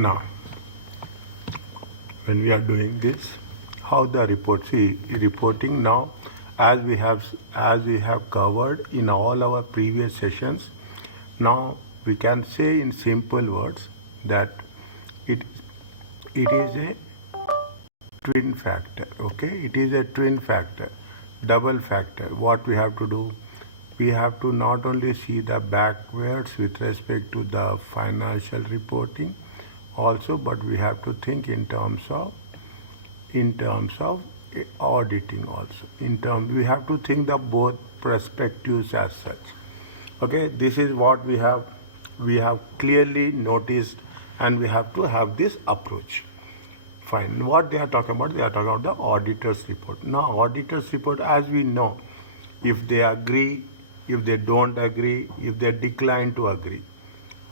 Now, when we are doing this, how the report, see, reporting now, as we have covered in all our previous sessions, now we can say in simple words that it is a twin factor. Okay, it is a twin factor, double factor. What we have to do, we have to not only see the backwards with respect to the financial reporting also, but we have to think in terms of auditing also. We have to think the both perspectives as such. Okay, this is what we have clearly noticed, and we have to have this approach. Fine. What they are talking about? They are talking about the auditor's report. Now, auditor's report, as we know, if they agree, if they don't agree, if they decline to agree.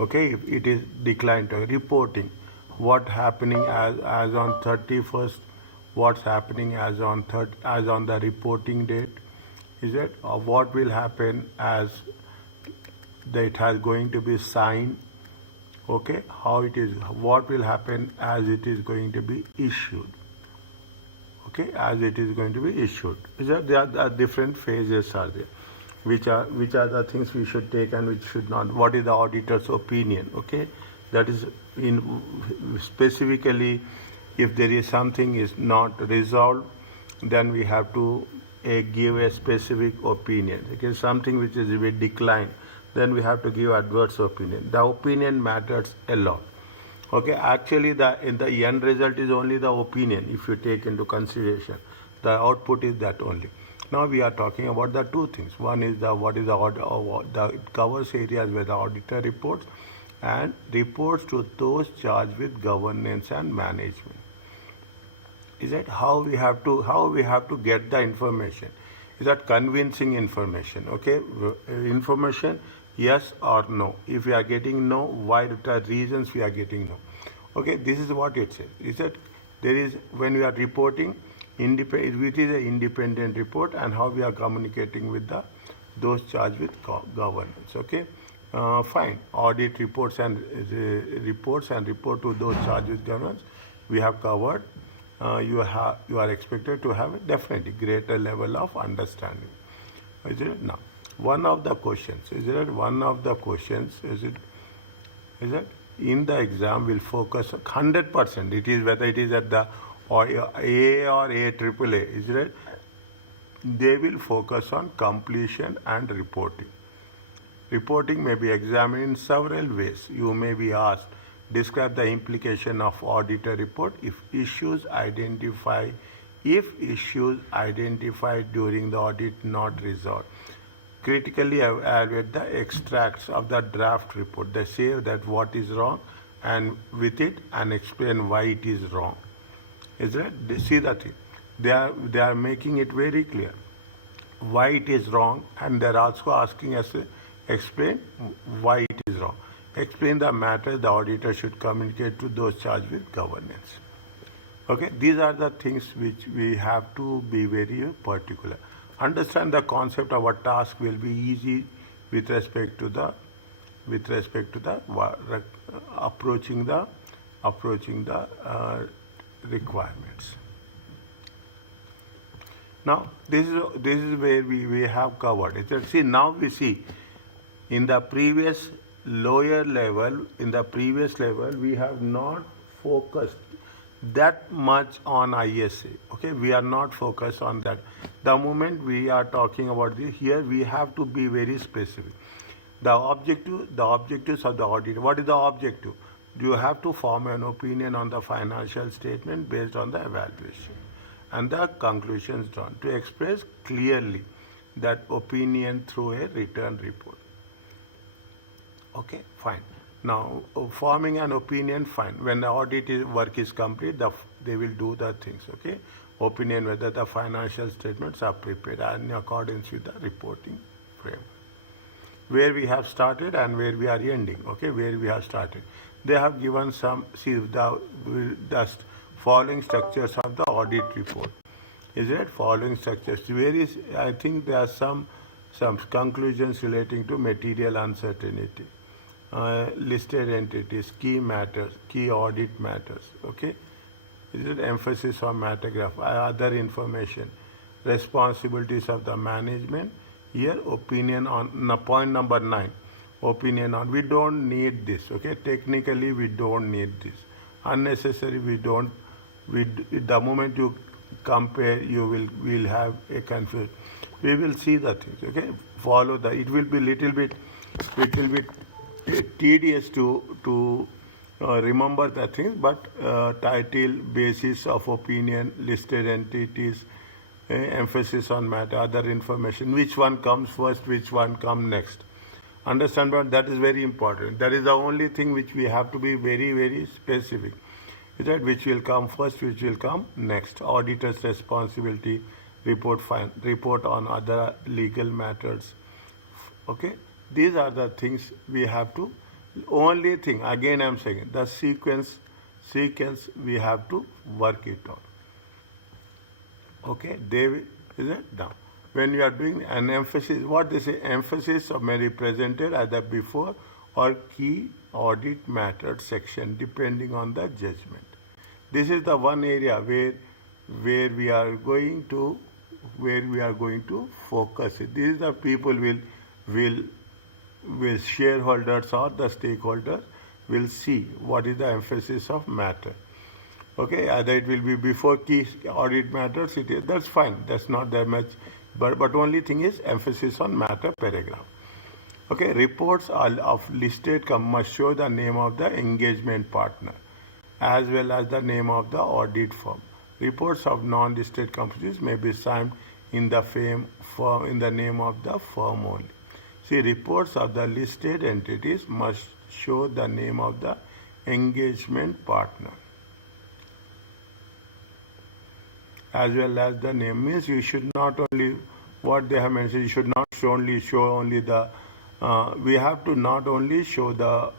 Okay, if it is declined to reporting, what happening as on 31st, what's happening as on the reporting date, is it, or what will happen as it has going to be signed. Okay, how it is, what will happen as it is going to be issued. Okay, as it is going to be issued. Is that there are different phases are there, which are the things we should take and which should not. What is the auditor's opinion? Okay, that is in specifically, if there is something is not resolved, then we have to give a specific opinion. Okay, something which is a bit declined, then we have to give adverse opinion. The opinion matters a lot. Okay, actually in the end result is only the opinion if you take into consideration. The output is that only. Now we are talking about the two things. One is it covers areas where the auditor reports and reports to those charged with governance and management. Is that how we have to get the information? Is that convincing information? Okay, information, yes or no. If we are getting no, why the reasons we are getting no? Okay, this is what it says. Is that there is, when we are reporting, it is an independent report, and how we are communicating with those charged with governance. Okay, fine. Audit reports and report to those charged with governance, we have covered. You are expected to have a definitely greater level of understanding. Is it now? One of the questions is it in the exam will focus 100%. It is whether it is at the AA or AAA. Is it? They will focus on completion and reporting. Reporting may be examined in several ways. You may be asked, describe the implication of auditor report if issues identified during the audit not resolved. Critically evaluate the extracts of the draft report. They say that what is wrong and with it, and explain why it is wrong. Is that? They see that they are making it very clear why it is wrong, and they are also asking us to explain why it is wrong. Explain the matter the auditor should communicate to those charged with governance. Okay, these are the things which we have to be very particular. Understand the concept. Our task will be easy with respect to the approaching the requirements. Now this is where we have covered it. See, now we see in the previous lower level, we have not focused that much on ISA. Okay, we are not focused on that. The moment we are talking about this, here we have to be very specific. The objectives of the audit. What is the objective? You have to form an opinion on the financial statement based on the evaluation and the conclusions drawn, to express clearly that opinion through a written report. Okay, fine. Now, forming an opinion, fine. When the audit work is complete, they will do the things. Okay, opinion whether the financial statements are prepared in accordance with the reporting framework. Where we have started and where we are ending. Okay, where we have started. They have given some, see the following structures of the audit report. Is it following structures? Where is, I think there are some conclusions relating to material uncertainty. listed entities, key matters, key audit matters, okay? Is it emphasis on matter graph, other information, responsibilities of the management, here opinion on, point number 9, opinion on, we don't need this, okay? Technically we don't need this. Unnecessary, we don't, the moment you compare, will have a confusion. We will see the things, okay? Follow the, it will be little bit tedious to remember the things, but title, basis of opinion, listed entities, emphasis on matter, other information, which one comes first, which one comes next. Understand, but that is very important. That is the only thing which we have to be very, very specific. Is that which will come first, which will come next. Auditor's responsibility, report on other legal matters. Okay, these are the things we have to. Only thing, again I'm saying, the sequence we have to work it on. Okay, is it now? When you are doing an emphasis, what they say, emphasis may be presented either before or key audit matter section, depending on the judgment. This is the one area where we are going to focus it. These are people will shareholders or the stakeholders will see what is the emphasis of matter. Okay, either it will be before key audit matters, that's fine, that's not that much, but only thing is emphasis on matter paragraph. Okay, reports of listed company must show the name of the engagement partner as well as the name of the audit firm. Reports of non-listed companies may be signed in the name of the firm only. See, reports of the listed entities must show the name of the engagement partner as well as the name. Means you should not only, what they have mentioned, you should not only show the, we have to not only show the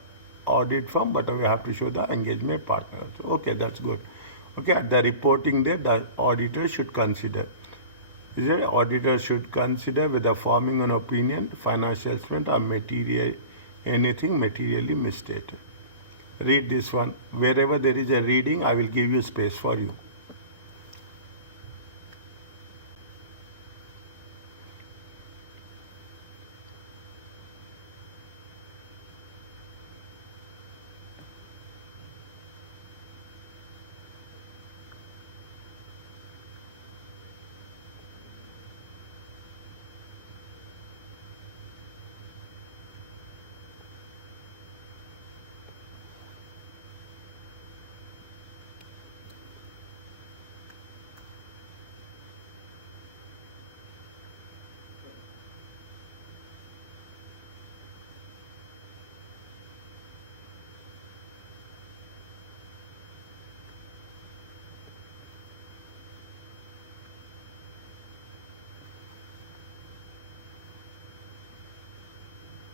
audit firm, but we have to show the engagement partner. So, okay, that's good. Okay, at the reporting there, the auditor should consider. Auditor should consider whether forming an opinion, financial statement or anything materially misstated. Read this one. Wherever there is a reading, I will give you space for you.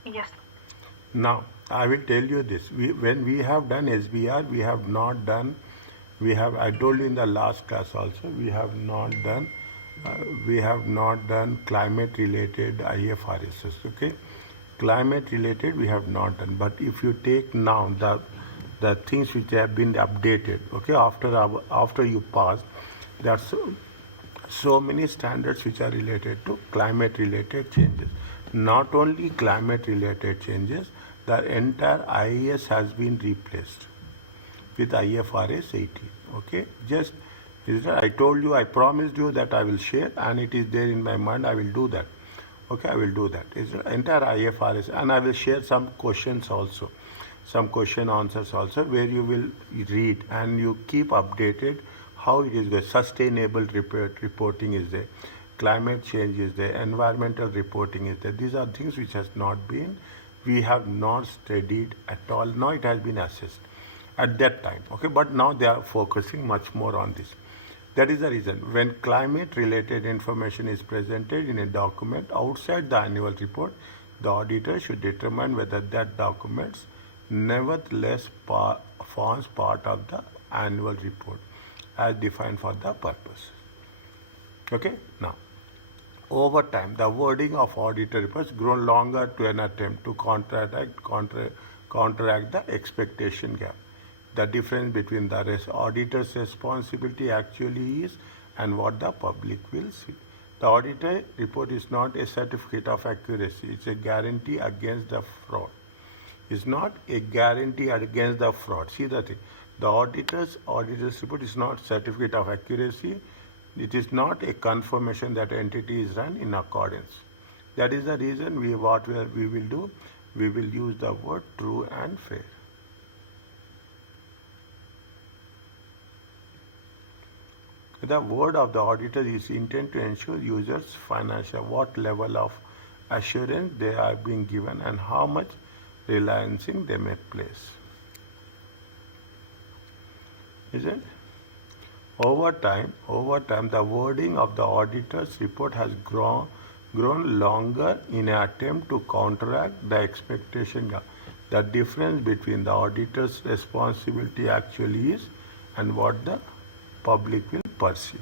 Yes. Now, I will tell you this. When we have done SBR, we have not done, I told you in the last class also, we have not done climate related IFRS, okay? Climate related we have not done. But if you take now the things which have been updated, okay, after you pass, there are so many standards which are related to climate related changes. Not only climate related changes, the entire IAS has been replaced with IFRS 18. Okay, just I told you, I promised you that I will share, and it is there in my mind. I will do that. Okay, I will do that. It's the entire IFRS, and I will share some questions also, some question answers also, where you will read and you keep updated how it is going. Sustainable reporting is there. Climate change is there, environmental reporting is there. These are things which has not been, we have not studied at all. Now it has been assessed at that time, okay, but now they are focusing much more on this. That is the reason when climate related information is presented in a document outside the annual report, the auditor should determine whether that document nevertheless forms part of the annual report as defined for the purpose. Okay, now over time, the wording of auditor reports grown longer to an attempt to counteract counteract the expectation gap. The difference between the auditor's responsibility actually is and what the public will see. The auditor report is not a certificate of accuracy. It's a guarantee against the fraud. It's not a guarantee against the fraud. See the thing. The auditor's report is not certificate of accuracy. It is not a confirmation that entity is run in accordance. That is the reason we will do. We will use the word true and fair. The word of the auditor is intended to ensure users' financial what level of assurance they are being given and how much reliance they may place. Is it? Over time, the wording of the auditor's report has grown longer in an attempt to counteract the expectation gap. The difference between the auditor's responsibility actually is and what the public will perceive.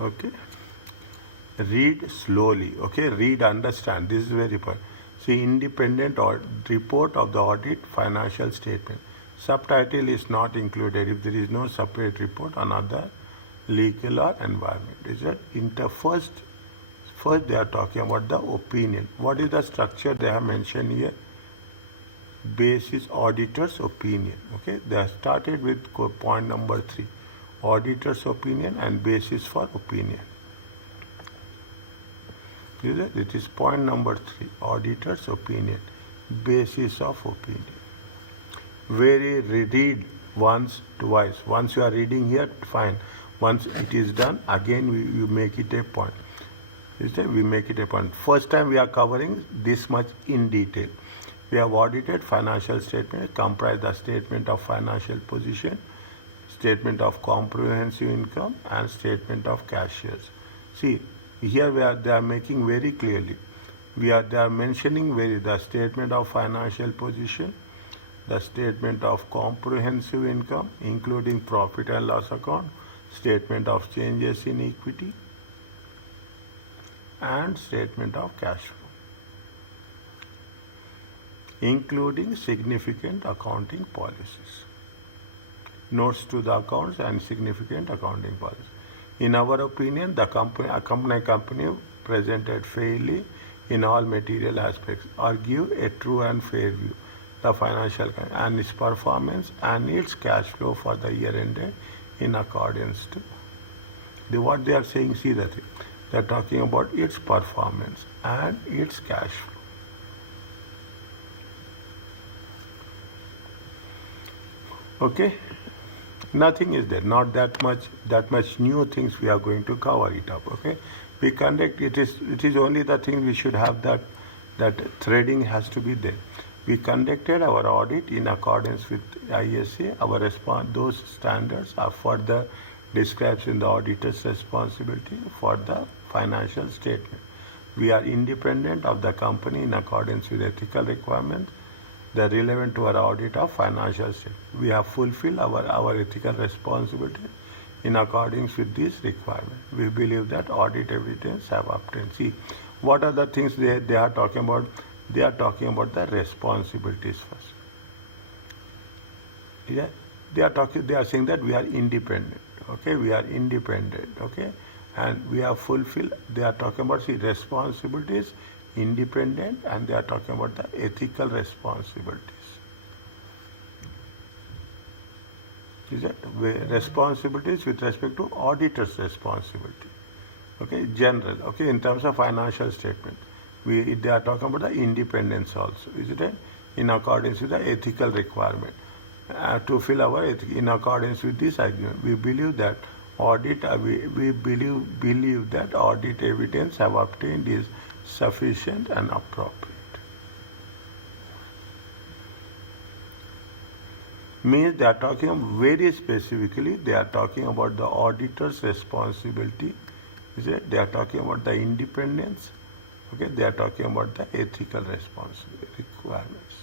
Okay. Read slowly. Okay. Read, understand. This is very important. See, independent report of the audit financial statement. Subtitle is not included if there is no separate report on other legal or environment. Is that first they are talking about the opinion. What is the structure they have mentioned here? Basis auditor's opinion. Okay, they have started with point number 3, auditor's opinion and basis for opinion. It is point number 3, auditor's opinion, basis of opinion. Read once, twice. Once you are reading here, fine. Once it is done, again you make it a point. We make it a point. First time we are covering this much in detail. We have audited financial statement, comprise the statement of financial position, statement of comprehensive income, and statement of cashiers. See, here they are making very clearly. They are mentioning the statement of financial position, the statement of comprehensive income, including profit and loss account, statement of changes in equity, and statement of cash flow, including significant accounting policies, notes to the accounts and significant accounting policies. In our opinion, the company presented fairly in all material aspects or give a true and fair view the financial and its performance and its cash flow for the year ended in accordance to what they are saying. See the thing. They are talking about its performance and its cash flow. Okay, nothing is there. Not that much new things we are going to cover it up. Okay, we conduct it is only the thing we should have that threading has to be there. We conducted our audit in accordance with ACCA. Those standards are further described in the auditor's responsibility for the financial statement. We are independent of the company in accordance with ethical requirements that are relevant to our audit of financial statement. We have fulfilled our ethical responsibility in accordance with these requirements. We believe that audit evidence have obtained. See, what are the things they are talking about? They are talking about the responsibilities first. Yeah? They are saying that we are independent. Okay, we are independent. Okay, and we have fulfilled. They are talking about responsibilities, independent, and they are talking about the ethical responsibilities. Is that responsibilities with respect to auditor's responsibility? Okay, general. Okay, in terms of financial statement, they are talking about the independence also. Is it in accordance with the ethical requirement? To fill our in accordance with this agreement, we believe that we believe that audit evidence have obtained is sufficient and appropriate. Means they are talking very specifically. They are talking about the auditor's responsibility. Is it? They are talking about the independence. Okay, they are talking about the ethical responsibility requirements.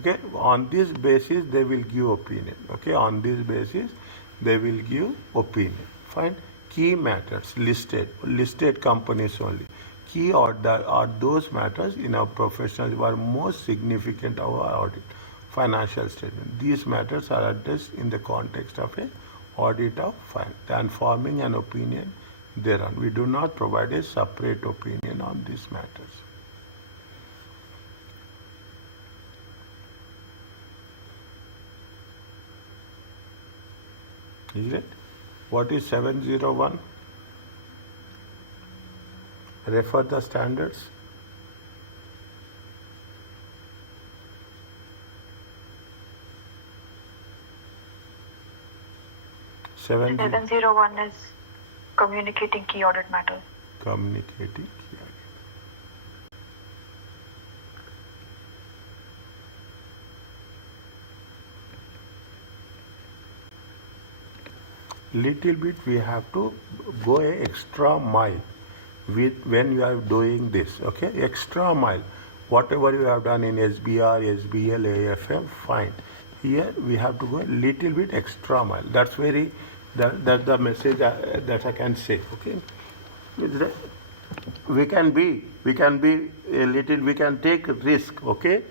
Okay, on this basis they will give opinion. Okay, on this basis they will give opinion. Fine. Key matters listed companies only. Key are those matters in our professional who are most significant of our audit. Financial statement. These matters are addressed in the context of a audit of fine and forming an opinion thereon. We do not provide a separate opinion on these matters. Is it? What is 701? Refer the standards. 701 is communicating key audit matters. Communicating key audit. Little bit we have to go a extra mile with when you are doing this. Okay, extra mile. Whatever you have done in SBR, SBL, AFM, fine. Here we have to go a little bit extra mile. That's the message that I can say. Okay, we can be a little. We can take risk. Okay,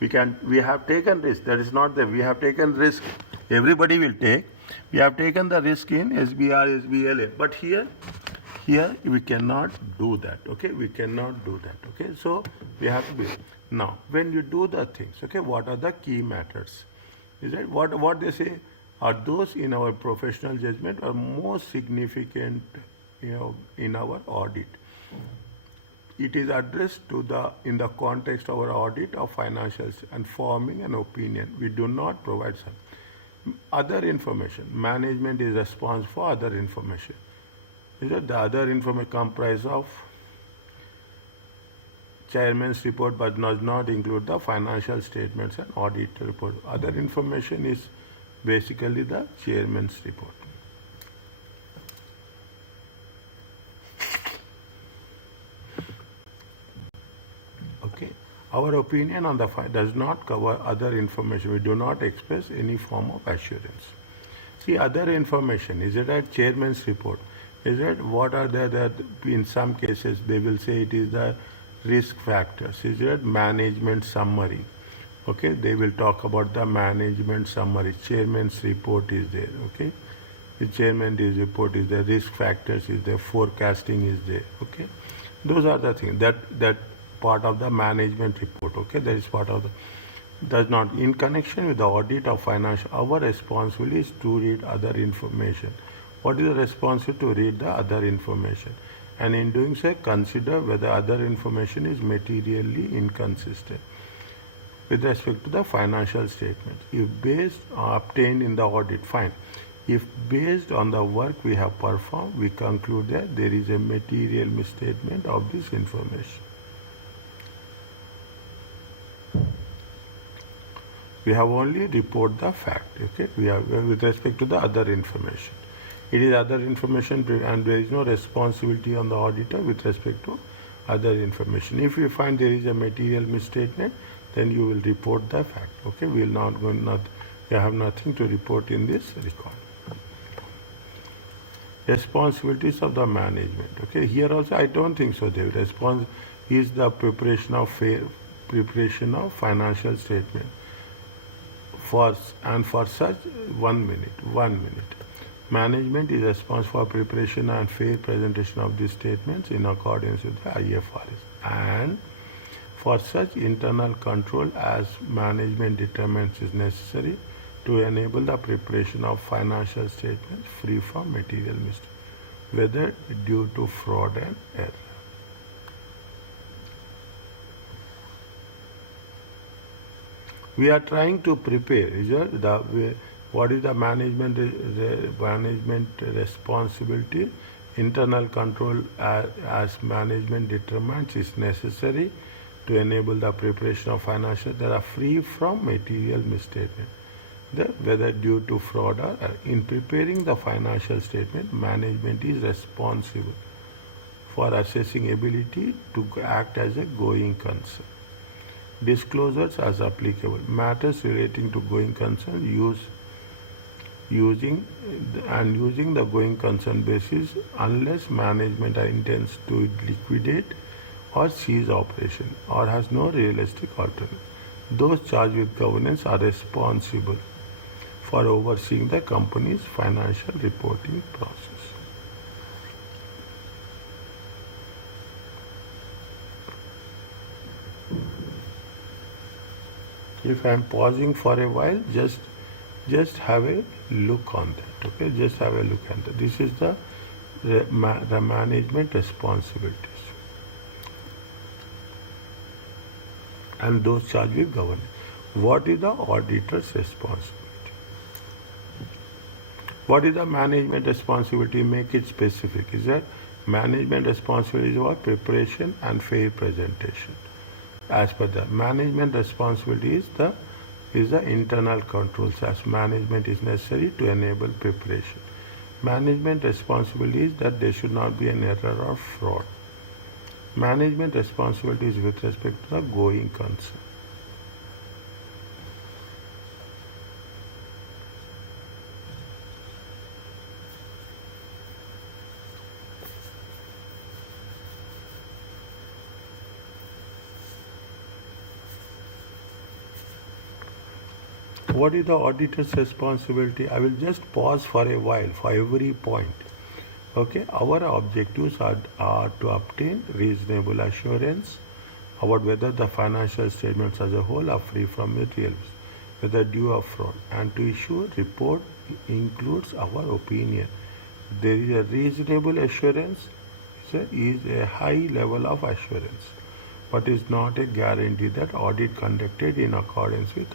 we have taken risk. That is not there. We have taken risk. Everybody will take. We have taken the risk in SBR, SBLA, but here we cannot do that. Okay, we cannot do that. Okay, so we have to be. Now, when you do the things, okay, what are the key matters? Is it what they say are those in our professional judgment are most significant, in our audit. It is addressed in the context of our audit of financials and forming an opinion. We do not provide some. Other information. Management is responsible for other information. Is it the other information comprise of chairman's report but does not include the financial statements and audit report. Other information is basically the chairman's report. Okay. Our opinion on the file does not cover other information. We do not express any form of assurance. See, other information, is it a chairman's report? Is it what are the in some cases they will say it is the risk factors. Is it management summary? Okay, they will talk about the management summary. Chairman's report is there. Okay, the chairman's report is there. Risk factors is there. Forecasting is there. Okay, those are the things that part of the management report. Okay, that is part of the does not in connection with the audit of financial. Our responsibility is to read other information. What is the responsibility to read the other information? And in doing so, consider whether other information is materially inconsistent with respect to the financial statements. If based obtained in the audit, fine. If based on the work we have performed, we conclude that there is a material misstatement of this information. We have only report the fact. Okay, we have with respect to the other information. It is other information and there is no responsibility on the auditor with respect to other information. If you find there is a material misstatement, then you will report the fact. Okay, we will not go we have nothing to report in this record. Responsibilities of the management. Okay, here also I don't think so. The response is the preparation of financial statement. For such 1 minute. Management is responsible for preparation and fair presentation of these statements in accordance with the IFRS. And for such internal control as management determines is necessary to enable the preparation of financial statements free from material mistake, whether due to fraud and error. We are trying to prepare. What is the management responsibility? Internal control as management determines is necessary to enable the preparation of financial that are free from material misstatement, whether due to fraud or error. In preparing the financial statement, management is responsible for assessing ability to act as a going concern. Disclosures as applicable. Matters relating to going concern using the going concern basis unless management intends to liquidate or cease operation or has no realistic alternative. Those charged with governance are responsible for overseeing the company's financial reporting process. If I am pausing for a while, just have a look on that. Okay, just have a look at that. This is the management responsibilities and those charged with governance. What is the auditor's responsibility? What is the management responsibility? Make it specific. Is that management responsibility is about preparation and fair presentation. As per the management responsibility is the internal controls as management is necessary to enable preparation. Management responsibility is that there should not be an error or fraud. Management responsibility is with respect to the going concern. What is the auditor's responsibility? I will just pause for a while for every point. Okay, our objectives are to obtain reasonable assurance about whether the financial statements as a whole are free from materials, whether due or fraud, and to issue report includes our opinion. There is a reasonable assurance, is a high level of assurance, but is not a guarantee that audit conducted in accordance with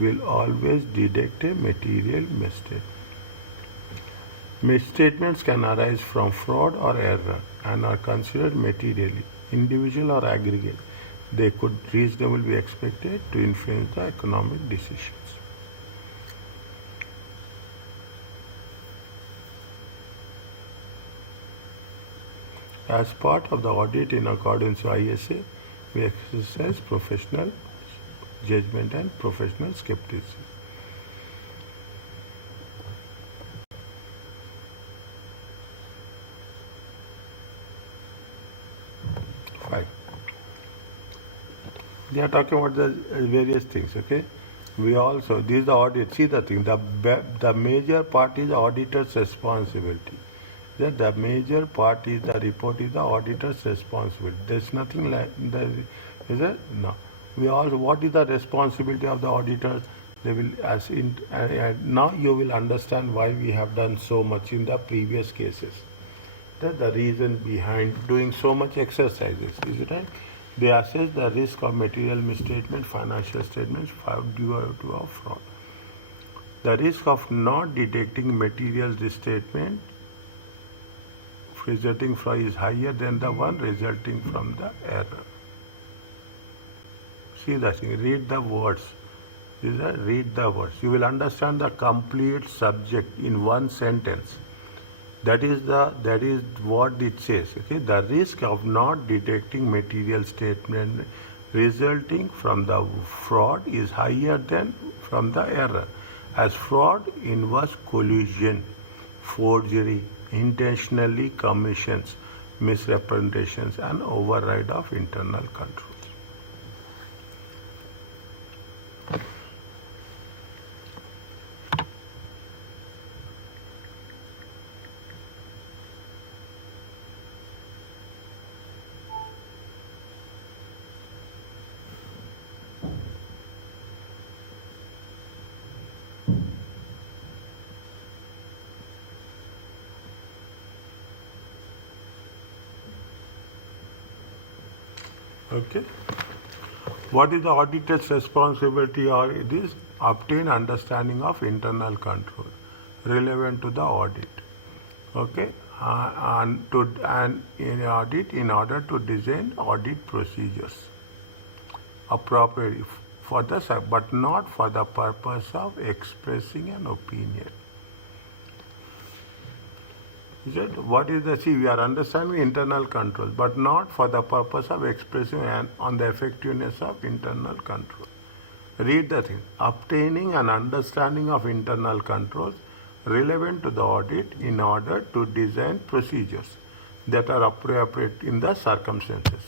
will always detect a material mistake. Misstatements can arise from fraud or error and are considered materially, individual or aggregate. They could reasonably be expected to influence the economic decisions. As part of the audit in accordance with ISA, we exercise professional judgment and professional skepticism. Fine. They are talking about the various things, okay? We also, this is the audit, see the thing, the major part is the auditor's responsibility. The major part is the report is the auditor's responsibility. There's nothing like that, is it? No. We also, what is the responsibility of the auditors? They will, now you will understand why we have done so much in the previous cases. That's the reason behind doing so much exercises, is it right? They assess the risk of material misstatement, financial statements, due or fraud. The risk of not detecting material restatement resulting from is higher than the one resulting from the error. See the thing, read the words. Read the words. You will understand the complete subject in one sentence. That is what it says. Okay, the risk of not detecting material statement resulting from the fraud is higher than from the error, as fraud involves collusion, forgery, intentionally commissions, misrepresentations, and override of internal controls. Okay. What is the auditor's responsibility? Or it is obtain understanding of internal control relevant to the audit. Okay, and in audit in order to design audit procedures appropriate for the but not for the purpose of expressing an opinion. Is it? What is the, see, we are understanding internal controls, but not for the purpose of expressing on the effectiveness of internal control. Read the thing. Obtaining an understanding of internal controls relevant to the audit in order to design procedures that are appropriate in the circumstances.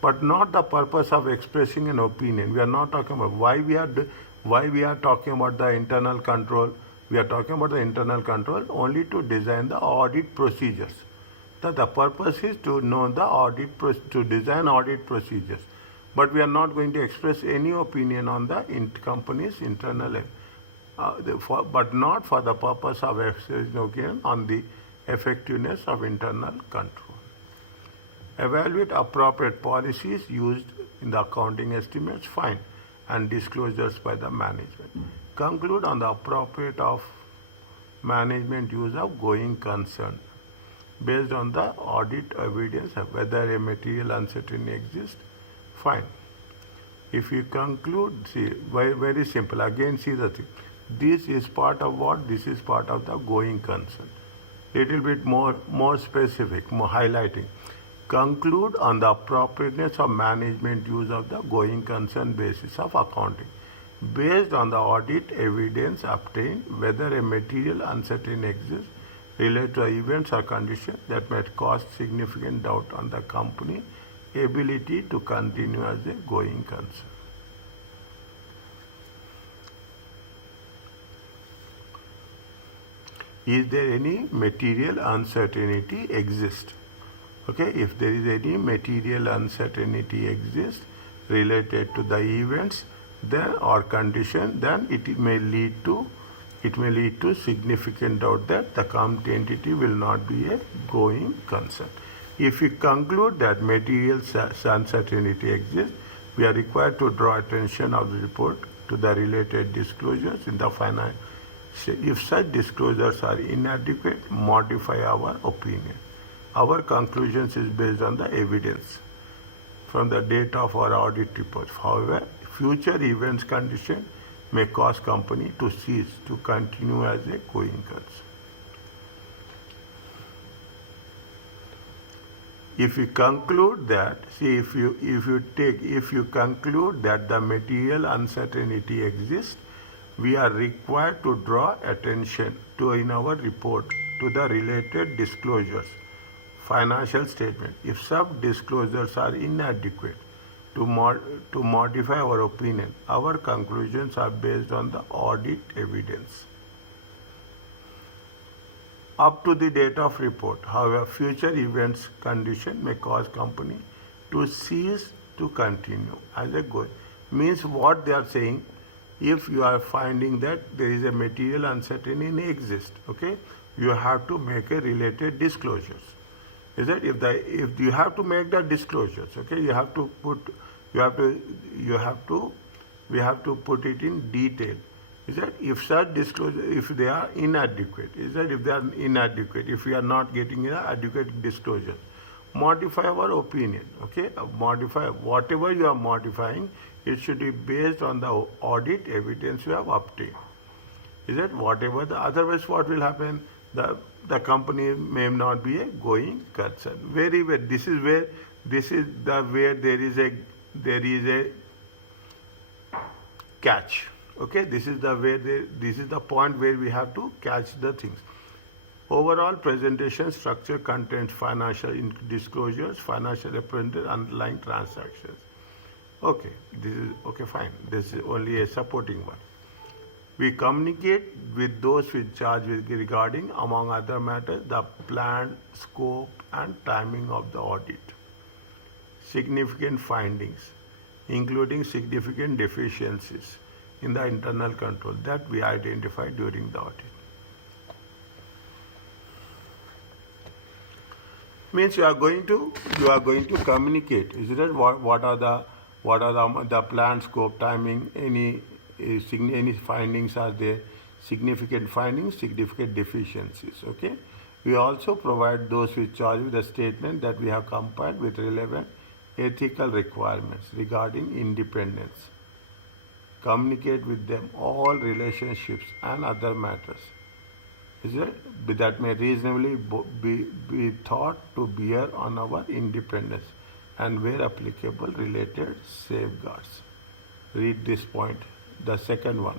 But not the purpose of expressing an opinion. We are not talking about why we are talking about the internal control. We are talking about the internal control only to design the audit procedures. The purpose is to know the to design audit procedures. But we are not going to express any opinion on the company's internal, but not for the purpose of expressing opinion on the effectiveness of internal control. Evaluate appropriate policies used in the accounting estimates, fine, and disclosures by the management. Conclude on the appropriate of management use of going concern based on the audit evidence of whether a material uncertainty exists, fine. If you conclude, see, very, very simple, again see the thing. This is part of what? This is part of the going concern. Little bit more specific, more highlighting. Conclude on the appropriateness of management use of the going concern basis of accounting based on the audit evidence obtained whether a material uncertainty exists related to events or conditions that might cause significant doubt on the company ability to continue as a going concern. Is there any material uncertainty exist? Okay, if there is any material uncertainty exists related to the events then or condition, then it may lead to significant doubt that the company entity will not be a going concern. If we conclude that material uncertainty exists, we are required to draw attention of the report to the related disclosures in the finance. If such disclosures are inadequate, modify our opinion. Our conclusions is based on the evidence from the date of our audit reports. However, future events condition may cause company to cease to continue as a going concern. If you conclude that, see, if you conclude that the material uncertainty exists, we are required to draw attention to in our report to the related disclosures, financial statement. If sub disclosures are inadequate to modify our opinion, our conclusions are based on the audit evidence. Up to the date of report, however, future events condition may cause company to cease to continue as a going. Means what they are saying, if you are finding that there is a material uncertainty exists, okay, you have to make a related disclosures. Is that if you have to make the disclosures, okay, we have to put it in detail. Is that if such disclosure, if they are inadequate, if we are not getting adequate disclosure, modify our opinion, okay? Modify whatever you are modifying, it should be based on the audit evidence you have obtained. Is that whatever the otherwise what will happen? The company may not be a going concern. Very well. This is where there is a catch. Okay, this is the point where we have to catch the things. Overall presentation structure contains financial disclosures, financial represented underlying transactions. Okay, this is okay, fine. This is only a supporting one. We communicate with those with charge regarding, among other matters, the plan, scope, and timing of the audit. Significant findings, including significant deficiencies in the internal control that we identified during the audit. Means you are going to communicate. Is it what are the plan, scope, timing, any findings are there, significant findings, significant deficiencies, okay? We also provide those with charge with a statement that we have complied with relevant ethical requirements regarding independence. Communicate with them all relationships and other matters Is it? That may reasonably be thought to bear on our independence and where applicable related safeguards. Read this point, the second one.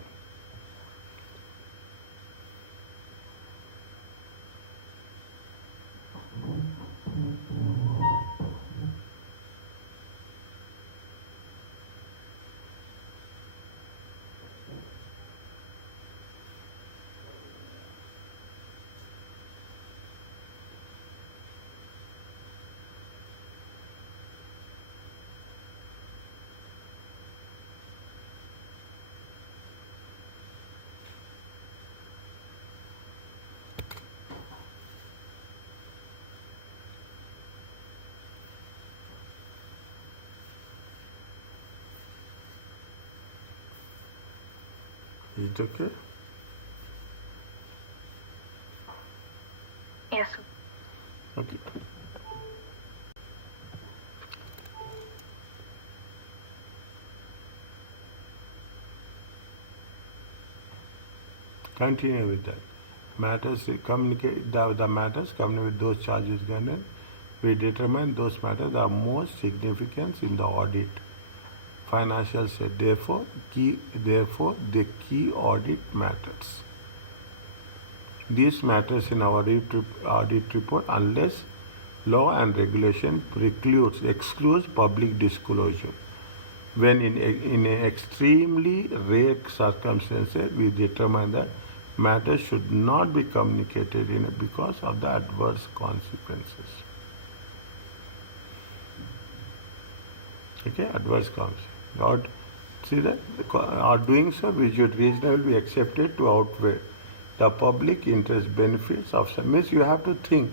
Is it okay? Yes, sir. Okay. Continue with that. Matters communicate the matters coming with those charges given. We determine those matters are most significant in the audit. Financial set. Therefore, the key audit matters. These matters in our audit report unless law and regulation excludes public disclosure. When in extremely rare circumstances, we determine that matters should not be communicated because of the adverse consequences. Okay, adverse consequences. Or see that or doing so, we should reasonably be accepted to outweigh the public interest benefits of some. Means you have to think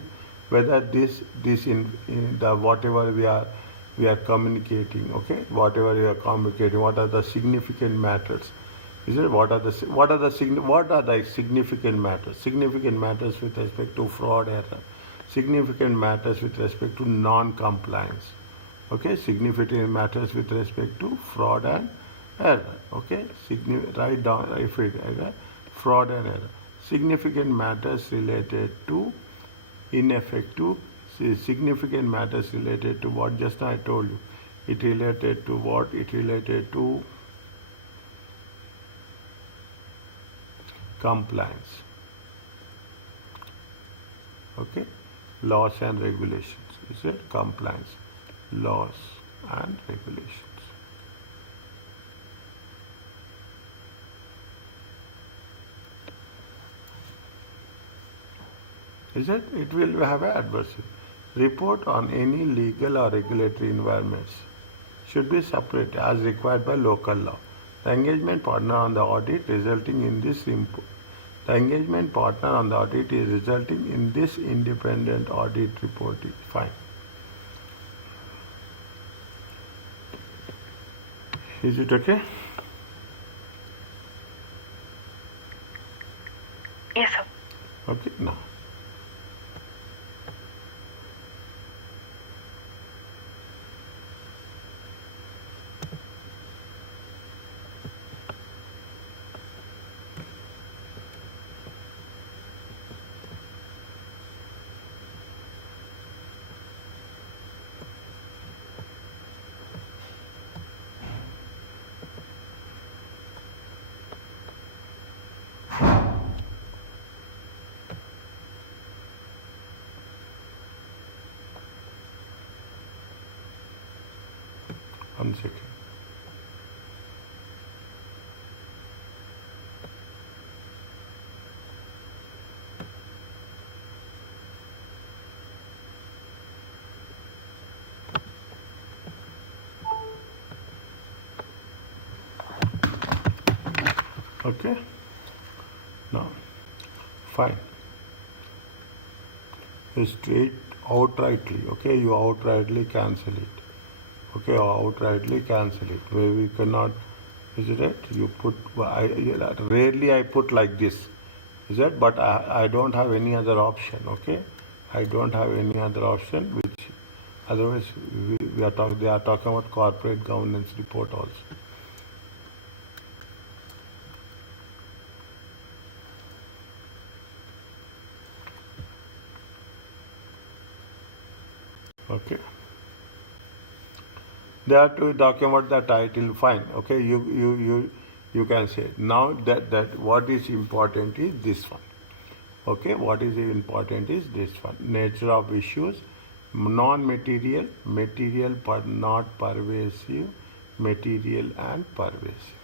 whether this in the whatever we are communicating, okay, whatever we are communicating, what are the significant matters? Is it what are the significant matters? Significant matters with respect to fraud, error. Significant matters with respect to non-compliance. Okay, significant matters with respect to fraud and error. Okay, write down if it fraud and error. Significant matters related to ineffective. Significant matters related to what just now I told you. It related to what? It related to compliance. Okay, laws and regulations. Is it compliance? Laws and regulations. Is it? It will have an adversary. Report on any legal or regulatory environments should be separate as required by local law. The engagement partner on the audit resulting in this input. The engagement partner on the audit is resulting in this independent audit report is fine. Is it okay? Yes, sir. Okay, now. One second. Okay? Now, fine. You straight outrightly, okay? You outrightly cancel it. Okay, or outrightly cancel it. Where we cannot, is it right? You put, rarely I put like this. Is that? But I don't have any other option, okay? I don't have any other option, which otherwise they are talking about corporate governance report also. Okay. They have to talking about the title, fine. Okay, you can say now that what is important is this one. Okay, what is important is this one. Nature of issues, non-material, material but not pervasive, material and pervasive.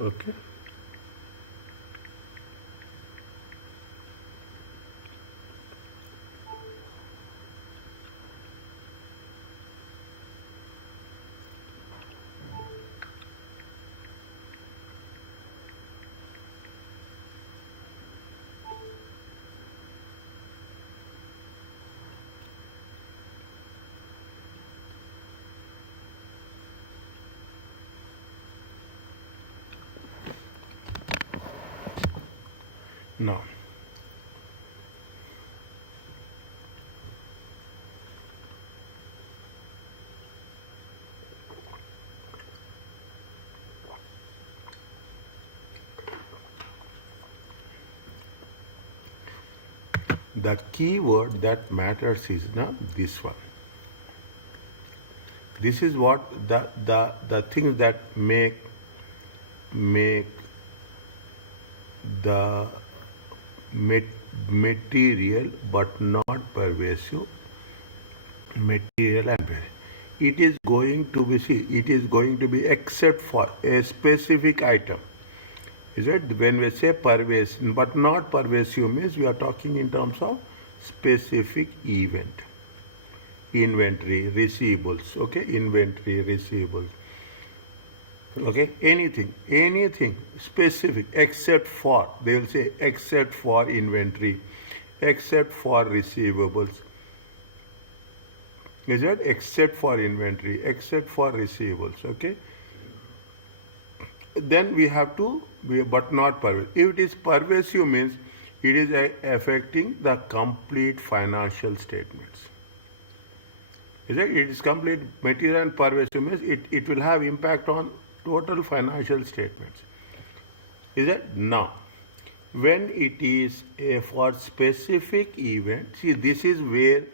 Okay. Now, the key word that matters is now this one. This is what the things that make the material but not pervasive, material and pervasive. It is going to be, see, it is going to be except for a specific item. Is it? When we say pervasive but not pervasive means we are talking in terms of specific event. Inventory, receivables, okay, inventory, receivables, okay, anything specific except for, they will say except for inventory, except for receivables, is it? Except for inventory, except for receivables, okay. Then we have to, but not pervasive. If it is pervasive means it is affecting the complete financial statements. Is it? It is complete material and pervasive means it will have impact on total financial statements. Is it? Now, when it is for specific event, see, this is where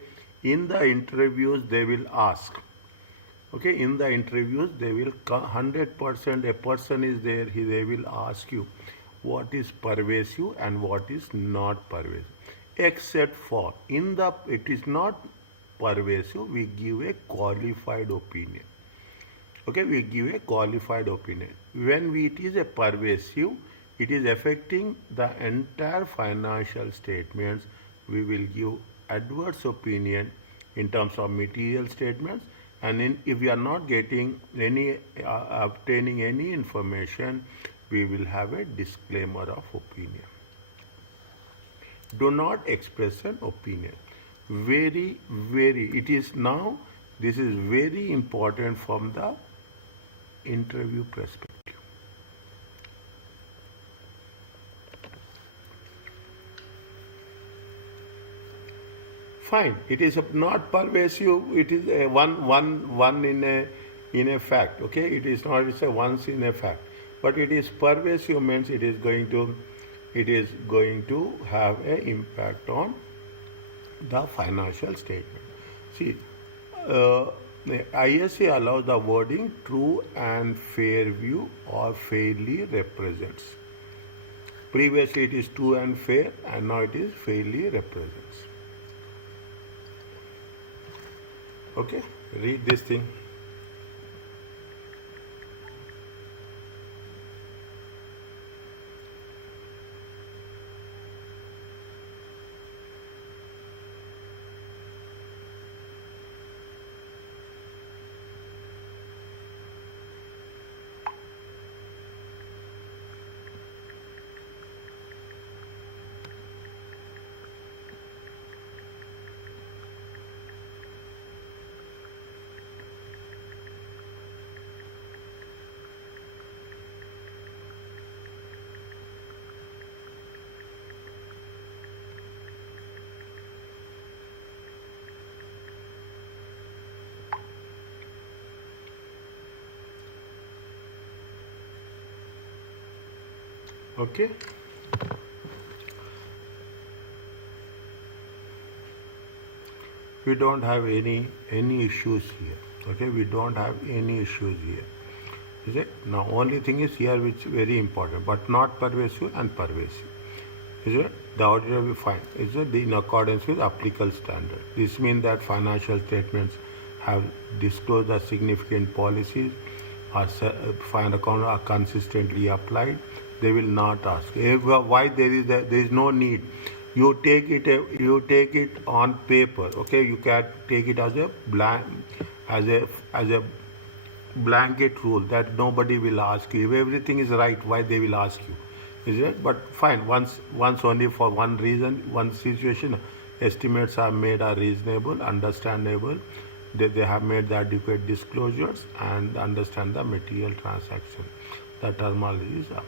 in the interviews they will ask. Okay, in the interviews they will 100% a person is there, they will ask you what is pervasive and what is not pervasive. Except for in the it is not pervasive, we give a qualified opinion. Okay, we give a qualified opinion. When it is a pervasive, it is affecting the entire financial statements, we will give adverse opinion in terms of material statements, and if we are not getting any obtaining any information, we will have a disclaimer of opinion. Do not express an opinion. Very, it is now, this is very important from the interview perspective. Fine, it is not pervasive, it is a one in a fact, okay, it is not, it's a once in a fact, but it is pervasive means it is going to have an impact on the financial statement. See, the ISA allows the wording true and fair view or fairly represents. Previously it is true and fair, and now it is fairly represents. Okay, read this thing. Okay. We don't have any issues here. Okay, we don't have any issues here. Is it? Now only thing is here which is very important, but not pervasive and pervasive. Is it? The auditor will find is it in accordance with applicable standard. This means that financial statements have disclosed the significant policies fine account are consistently applied. They will not ask why there is no need. You take it on paper. Okay, you can take it as a blanket rule that nobody will ask you. If everything is right, why they will ask you? Is it? But fine, once only for one reason, one situation, estimates are made are reasonable, understandable. They have made the adequate disclosures and understand the material transaction. The terminology is up.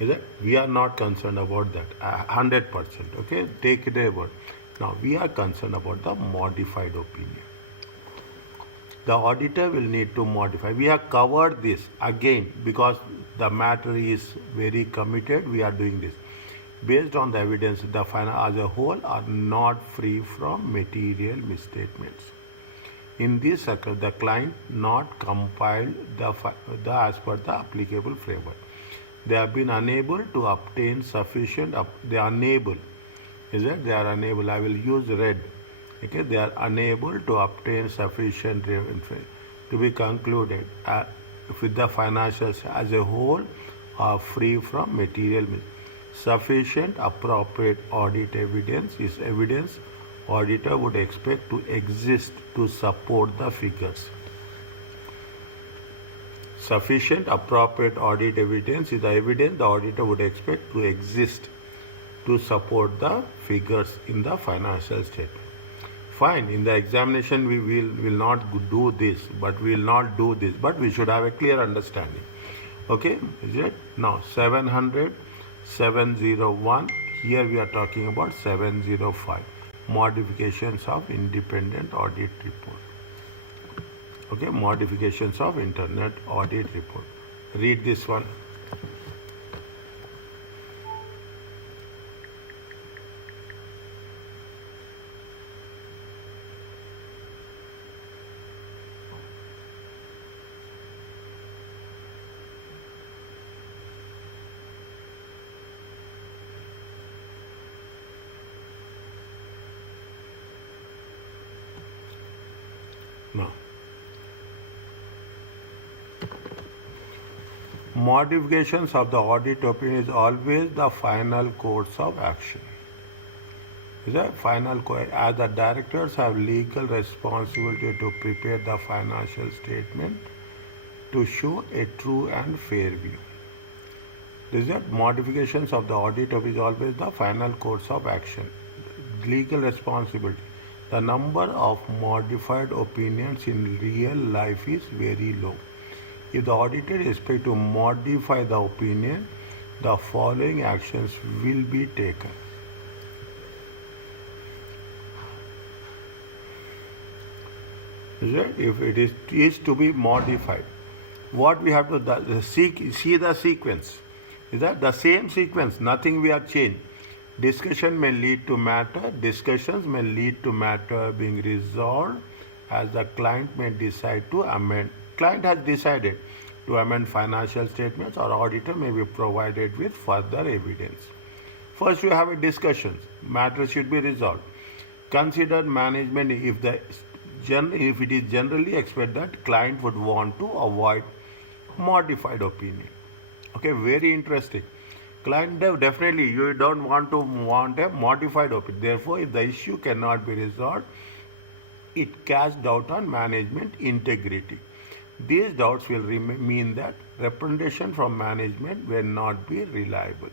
Is it? We are not concerned about that. 100%. Okay, take it over. Now we are concerned about the modified opinion. The auditor will need to modify. We have covered this again because the matter is very committed. We are doing this based on the evidence. The final as a whole are not free from material misstatements. In this circle, the client not compiled the as per the applicable framework. They have been unable to obtain sufficient. They are unable. Is it? They are unable. I will use red. Okay, they are unable to obtain sufficient to be concluded with the financials as a whole are free from material sufficient appropriate audit evidence is evidence auditor would expect to exist to support the figures. Sufficient appropriate audit evidence is the evidence the auditor would expect to exist to support the figures in the financial statement. Fine, in the examination we will not do this, but we will not do this, but we should have a clear understanding. Okay, is it? Now 700, 701, here we are talking about 705, modifications of independent audit report. Okay, modifications of internet audit report. Read this one. Now, modifications of the audit opinion is always the final course of action. Is a final as the directors have legal responsibility to prepare the financial statement to show a true and fair view. Is that modifications of the audit is always the final course of action. Legal responsibility. The number of modified opinions in real life is very low. If the auditor is expected to modify the opinion, the following actions will be taken. If it is to be modified, what we have to see the sequence. Is that the same sequence? Nothing we have changed. Discussion may lead to matter. Discussions may lead to matter being resolved as the client may decide to amend. Client has decided to amend financial statements or auditor may be provided with further evidence. First, you have a discussion. Matter should be resolved. Consider management if it is generally expected that client would want to avoid modified opinion. Okay, very interesting. Client definitely you don't want a modified opinion. Therefore, if the issue cannot be resolved, it casts doubt on management integrity. These doubts will mean that representation from management will not be reliable.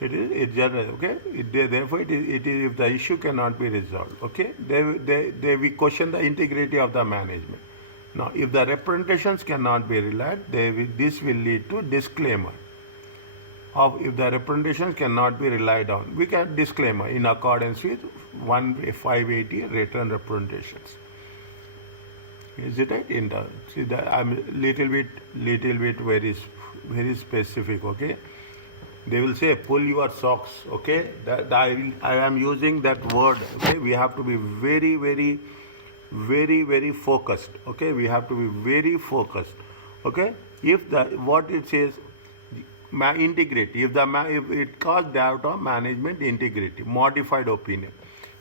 It is general, okay? Therefore, it is if the issue cannot be resolved, okay? We question the integrity of the management. Now, if the representations cannot be relied, this will lead to disclaimer. of if the representations cannot be relied on. We can disclaimer in accordance with 580 written representations. Is it right? In the, see that I'm little bit very specific. Okay, they will say pull your socks. Okay, that I am using that word. Okay, we have to be very focused. Okay, we have to be very focused. Okay, if the what it says integrity, if it caused doubt on management integrity, modified opinion.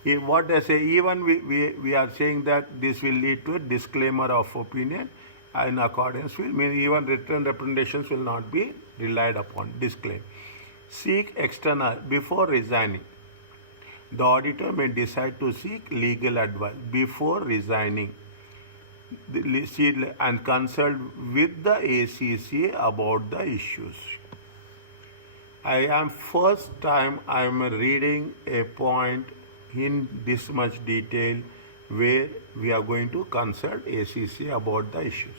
If what they say, even we are saying that this will lead to a disclaimer of opinion in accordance with, mean even written representations will not be relied upon. Disclaim. Seek external before resigning. The auditor may decide to seek legal advice before resigning and consult with the ACCA about the issues. I am first time I am reading a point in this much detail where we are going to consult ACCA about the issues.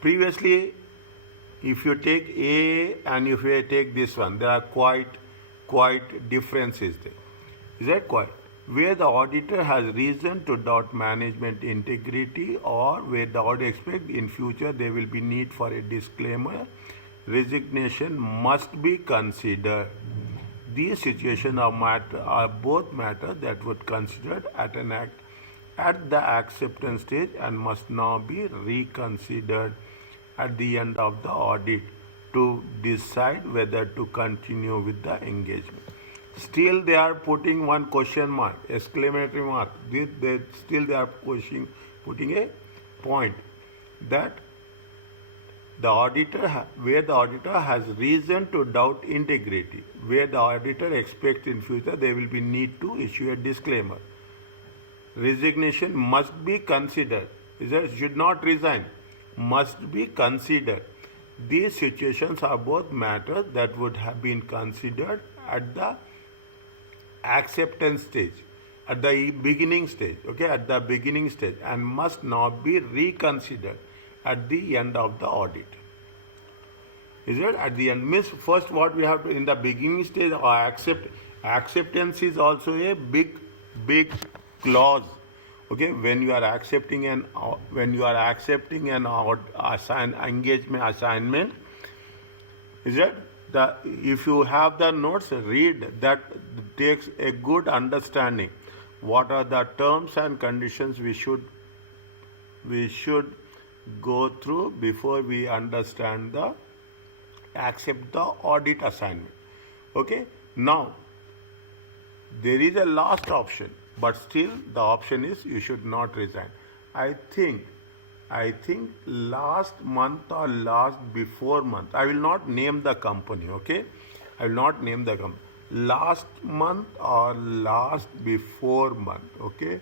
Previously, if you take A and if you take this one, there are quite differences there. Is that quite? Where the auditor has reason to doubt management integrity, or where the auditor expects in future there will be need for a disclaimer, resignation must be considered. These situations are both matters that would considered at the acceptance stage and must now be reconsidered at the end of the audit to decide whether to continue with the engagement. Still they are putting one question mark, exclamatory mark. They are putting a point that where the auditor has reason to doubt integrity, where the auditor expects in future there will be need to issue a disclaimer. Resignation must be considered. Should not resign. Must be considered. These situations are both matters that would have been considered at the acceptance stage, at the beginning stage, and must now be reconsidered at the end of the audit. Is it at the end? Means first what we have to in the beginning stage or acceptance is also a big clause. Okay, when you are accepting an engagement assignment, is it? If you have the notes, read that takes a good understanding. What are the terms and conditions we should go through before we accept the audit assignment. Okay, now there is a last option, but still the option is you should not resign. I think last month or last before month, I will not name the company. Okay, I will not name the company. Last month or last before month. Okay,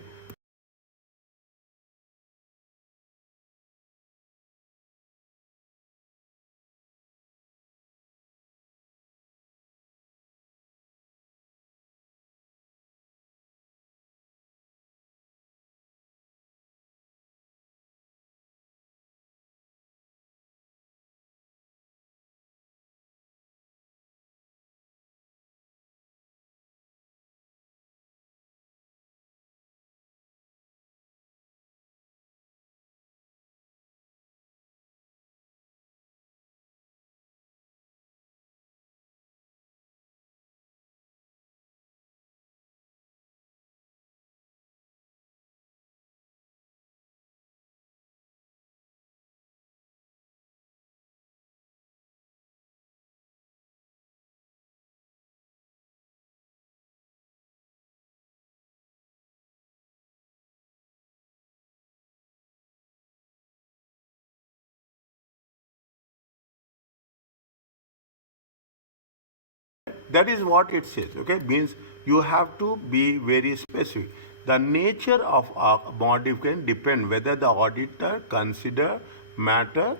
that is what it says. Okay, means you have to be very specific. The nature of a modification depends whether the auditor consider matter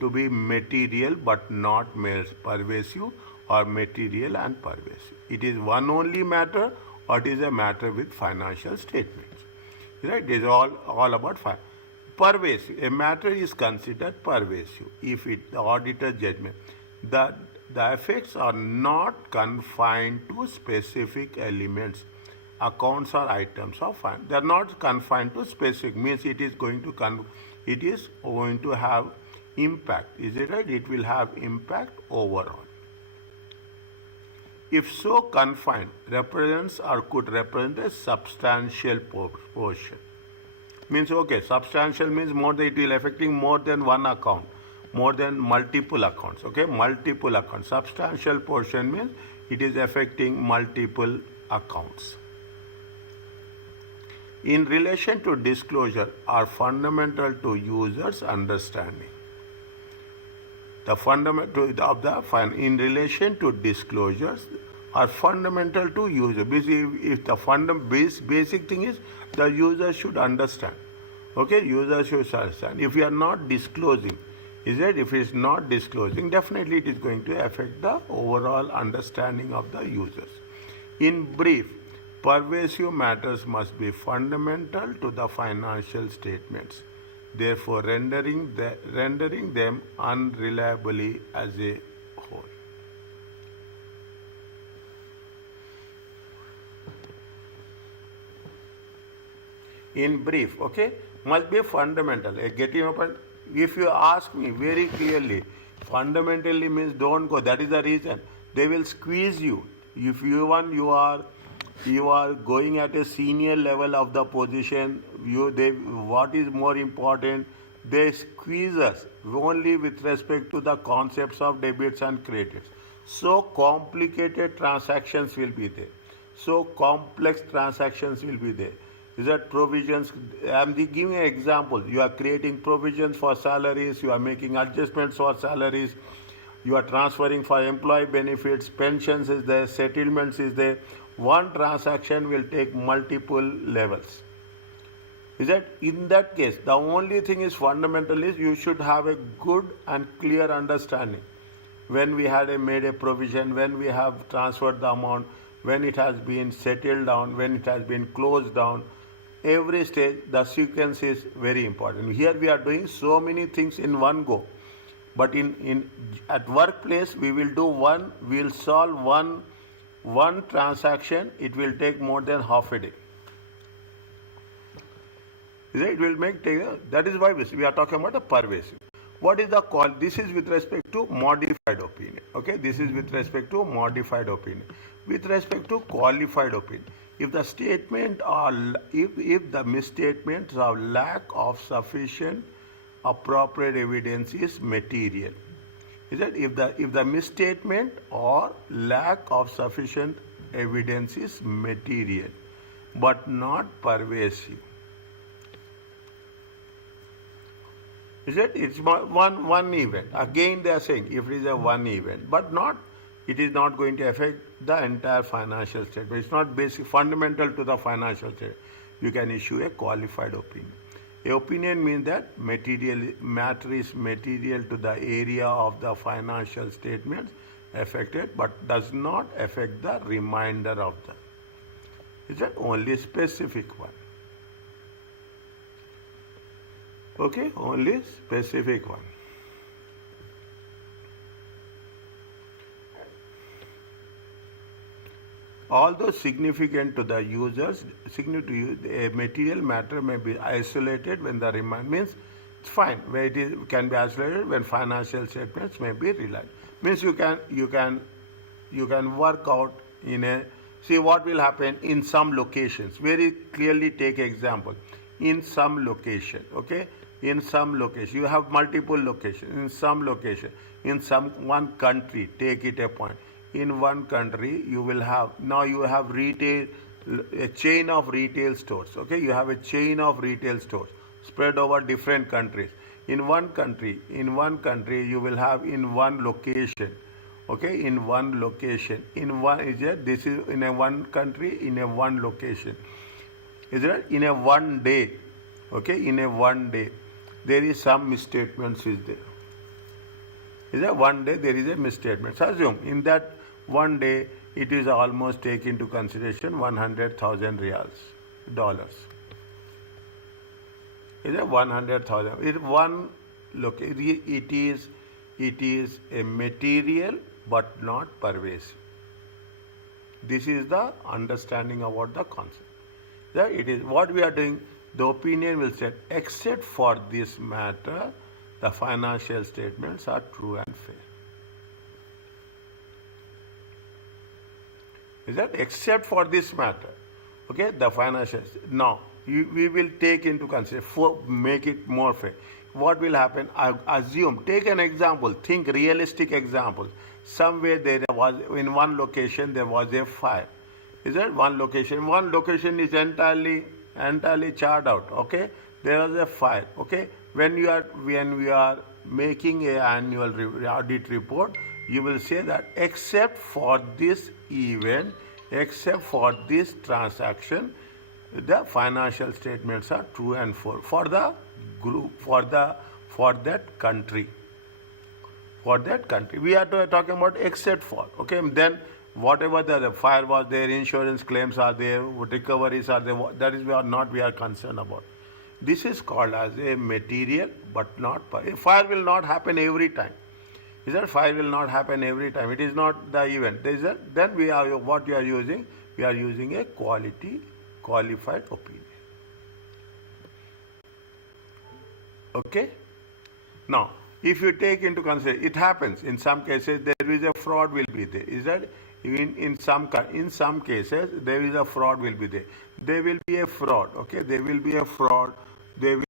to be material but not pervasive, or material and pervasive. It is one only matter, or it is a matter with financial statements. Right? It is all about pervasive. A matter is considered pervasive if the auditor judgment. The effects are not confined to specific elements, accounts or items of finance. They are not confined to specific. Means it is going to have impact. Is it right? It will have impact overall. If so confined, represents or could represent a substantial portion. Means okay, substantial means more than it will affecting more than one account, more than multiple accounts. Okay, multiple accounts. Substantial portion means it is affecting multiple accounts. In relation to disclosure are fundamental to users' understanding. The fundamental of the in relation to disclosures are fundamental to user. If the basic thing is the user should understand. Okay, user should understand. If we are not disclosing, is it? If it is not disclosing, definitely it is going to affect the overall understanding of the users. In brief, pervasive matters must be fundamental to the financial statements, therefore rendering them unreliably as a whole. In brief, okay, must be fundamental. Getting open. If you ask me very clearly, fundamentally means don't go. That is the reason they will squeeze you. If you are going at a senior level of the position, what is more important? They squeeze us only with respect to the concepts of debits and credits. So complicated transactions will be there. So complex transactions will be there. Is that provisions? I am giving an example. You are creating provisions for salaries. You are making adjustments for salaries. You are transferring for employee benefits. Pensions is there. Settlements is there. One transaction will take multiple levels. Is that in that case, the only thing is fundamental is you should have a good and clear understanding. When we had made a provision, when we have transferred the amount, when it has been settled down, when it has been closed down, every stage the sequence is very important. Here we are doing so many things in one go, but at workplace we will solve one transaction. It will take more than half a day. It will that is why we are talking about the pervasive. What is the call? This is with respect to modified opinion. Okay, this is with respect to modified opinion. With respect to qualified opinion, if the statement or if the misstatements of lack of sufficient appropriate evidence is material, is that if the misstatement or lack of sufficient evidence is material but not pervasive, is that it's one event. Again they are saying if it is a one event, but it is not going to affect the entire financial statement. It's not fundamental to the financial statement. You can issue a qualified opinion. A opinion means that matter is material to the area of the financial statements affected, but does not affect the remainder of them. Is that only specific one? Okay, only specific one. Although significant to the users, a material matter may be isolated when the remand means it's fine. Where it can be isolated when financial statements may be relied. Means you can work out see what will happen in some locations. Very clearly take example. In some location, okay? In some location, you have multiple locations. In some location, in one country, take it a point. In one country, you have retail, a chain of retail stores. Okay, you have a chain of retail stores spread over different countries. In one country, you will have in one location. Okay, in one location, this is in a one country, in a one location. Is it in a one day? Okay, in a one day, there is some misstatements is there. Is that one day there is a misstatement? So assume in that one day it is almost take into consideration 100,000 riyals, dollars. Is it 100,000? It is a material but not pervasive. This is the understanding about the concept. Yeah, it is what we are doing. The opinion will say, except for this matter, the financial statements are true and fair. Is that except for this matter? Okay, the financial. Now, we will take into consideration, for make it more fair. What will happen? I assume, take an example, think realistic example. Somewhere there was, in one location, there was a fire. Is that one location? One location is entirely charred out. Okay, there was a fire. Okay, when we are making a annual audit report, you will say that except for this event, except for this transaction, the financial statements are true and full for the group, for that country. For that country, we are talking about except for. Okay, then whatever the fire was there, insurance claims are there, recoveries are there. That is we are concerned about. This is called as a material, but not fire will not happen every time. Is that fire will not happen every time? It is not the event. Then we are what we are using. We are using a qualified opinion. Okay. Now, if you take into consideration, it happens in some cases there is a fraud will be there. Is that in some cases there is a fraud will be there. There will be a fraud. Okay, there will be a fraud. There will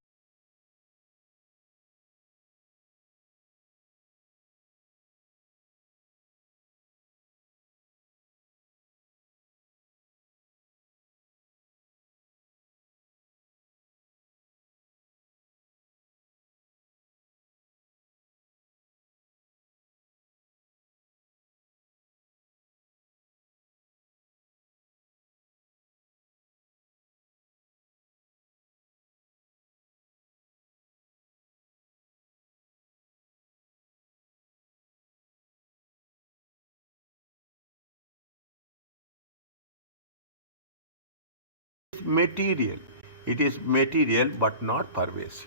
material. It is material but not pervasive.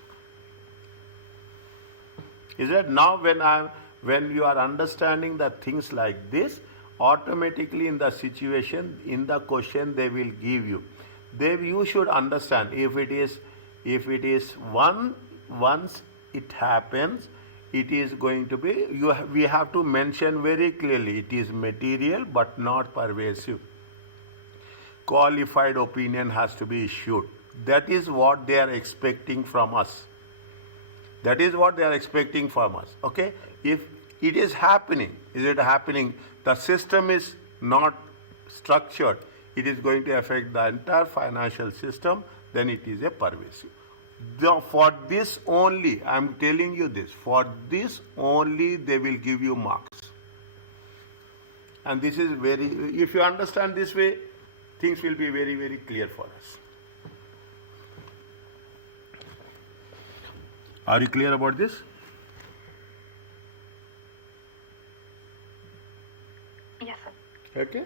Is that now when you are understanding the things like this, automatically in the situation, in the question they will give you. You should understand if it is once it happens, it is going to be we have to mention very clearly it is material but not pervasive. Qualified opinion has to be issued. That is what they are expecting from us. That is what they are expecting from us. Okay? If it is happening, the system is not structured, it is going to affect the entire financial system, then it is a pervasive. For this only, I am telling you this, for this only they will give you marks. And this is if you understand this way, things will be very, very clear for us. Are you clear about this? Yes, sir. Okay.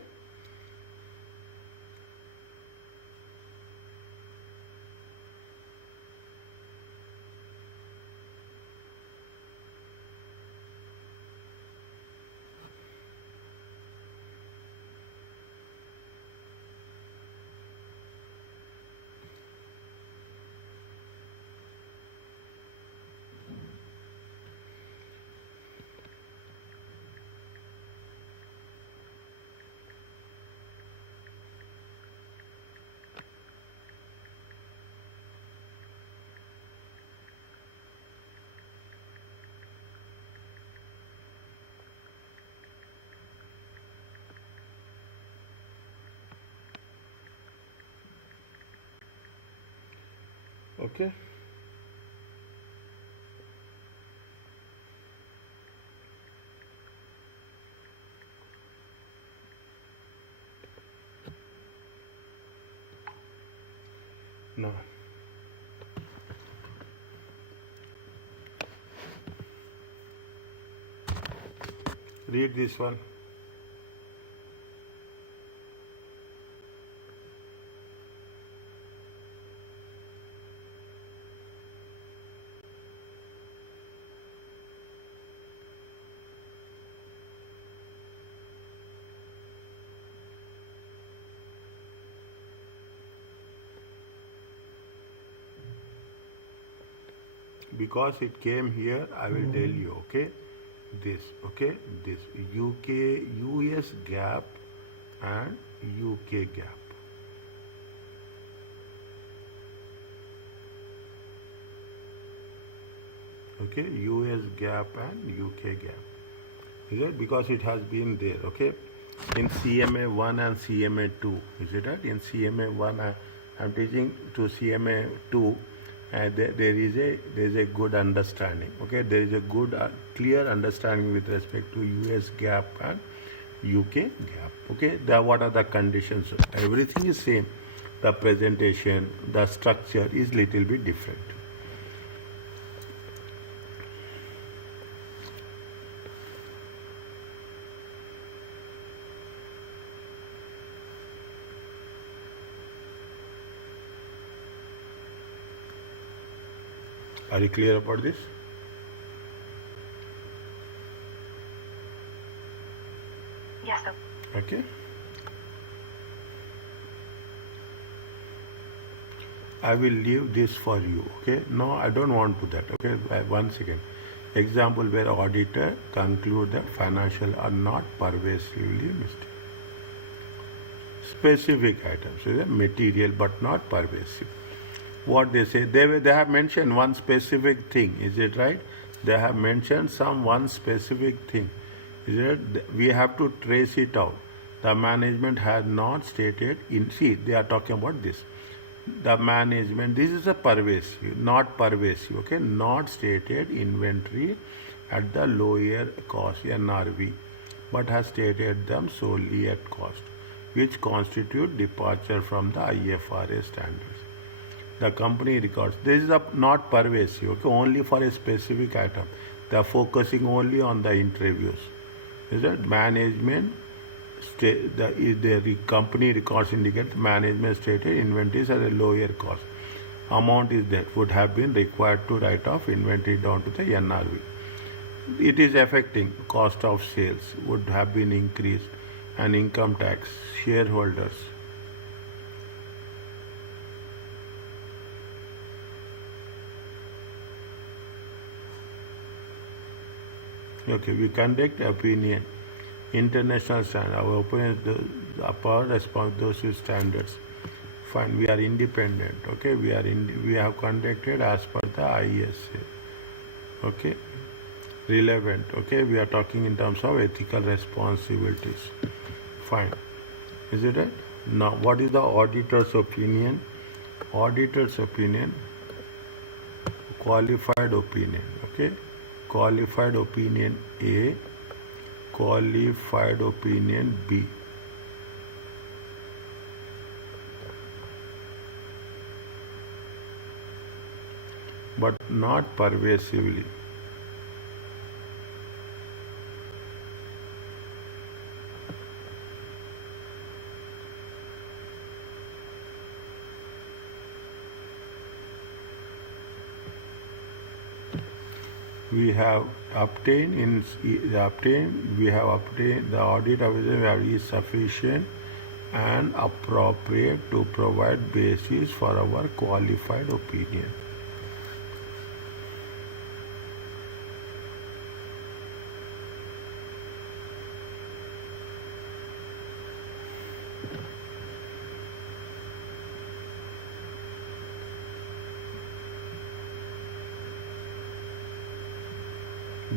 Okay. Now, read this one. because it came here, I will tell you, okay? This, okay? This UK, US gap and UK gap. Okay, US gap and UK gap. Is it? Because it has been there, okay? In CMA 1 and CMA 2, is it right? In CMA 1, I'm teaching to CMA 2, there is a good understanding, okay? There is a good, clear understanding with respect to US gap and UK gap, okay? What are the conditions? Everything is same. The presentation, the structure is little bit different. Are you clear about this? Yes, sir. Okay. I will leave this for you. Okay. No, I don't want to that. Okay. One second. Example where auditor conclude that financial are not pervasively mistaken. Specific items, is it? Material but not pervasive. What they say, they have mentioned one specific thing, is it right? They have mentioned one specific thing, is it? We have to trace it out. The management has not stated see, they are talking about this. The management, this is a pervasive, not pervasive, okay? Not stated inventory at the lower cost, NRV, but has stated them solely at cost, which constitute departure from the IFRS standards. The company records. This is not pervasive, okay? Only for a specific item. They are focusing only on the interviews. Is that management? The company records indicate management stated inventories at a lower cost. Amount is that would have been required to write off inventory down to the NRV. It is affecting cost of sales would have been increased and income tax, shareholders. Okay, we conduct opinion, international standard. Our opinion is the upper responsibility standards. Fine, we are independent. Okay, we have conducted as per the ISA. Okay, relevant. Okay, we are talking in terms of ethical responsibilities. Fine, is it right? Now, what is the auditor's opinion? Auditor's opinion, qualified opinion. Okay. Qualified opinion A, qualified opinion B. But not pervasively. We have obtained the audit officer is sufficient and appropriate to provide basis for our qualified opinion.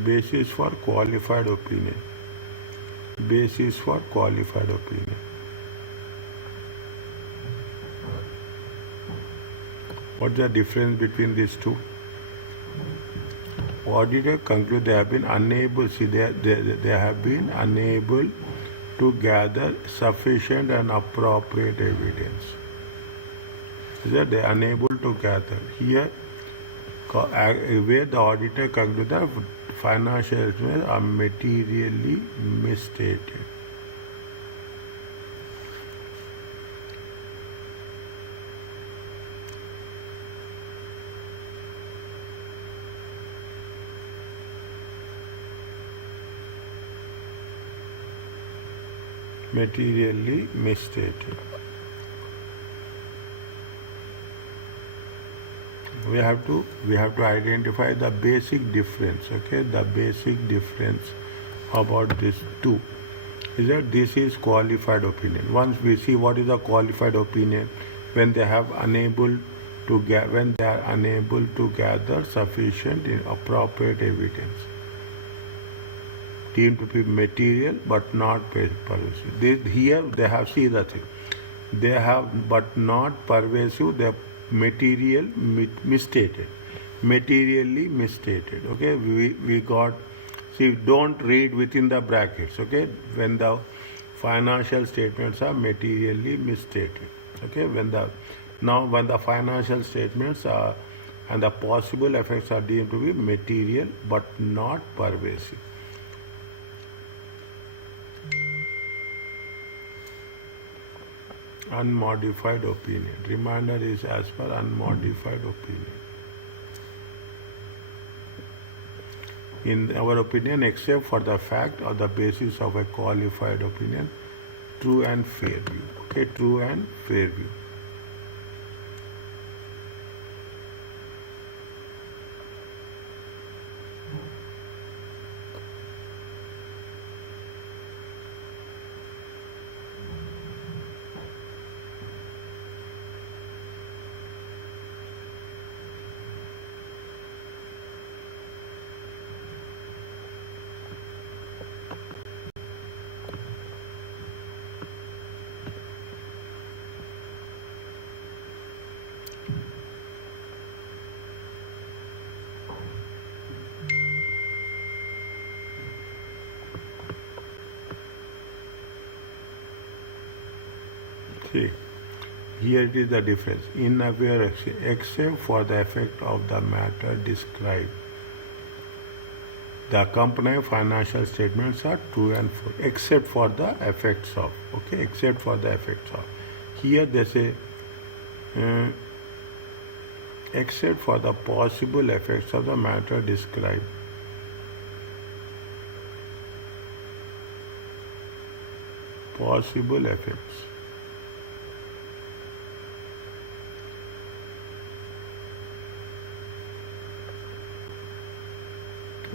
Basis for qualified opinion. Basis for qualified opinion. What's the difference between these two? Auditor conclude they have been unable. See, they have been unable to gather sufficient and appropriate evidence. That they are unable to gather here, where the auditor conclude that financial estimates are materially misstated. Materially misstated. we have to identify the basic difference. Okay, the basic difference about these two is that this is qualified opinion. Once we see what is a qualified opinion, when they are unable to gather sufficient appropriate evidence deemed to be material but not pervasive. Here they have, see the thing, they have but not pervasive, they are misstated, materially misstated. Okay, we got, see, don't read within the brackets. Okay, when the financial statements are materially misstated. Okay, when the financial statements are and the possible effects are deemed to be material but not pervasive. Unmodified opinion. Reminder is as per unmodified opinion. In our opinion, except for the fact or the basis of a qualified opinion, true and fair view. Okay, true and fair view. See, here it is the difference. In a way, except for the effect of the matter described, the accompanying financial statements are true and false, except for the effects of. Okay, except for the effects of. Here they say, except for the possible effects of the matter described. Possible effects.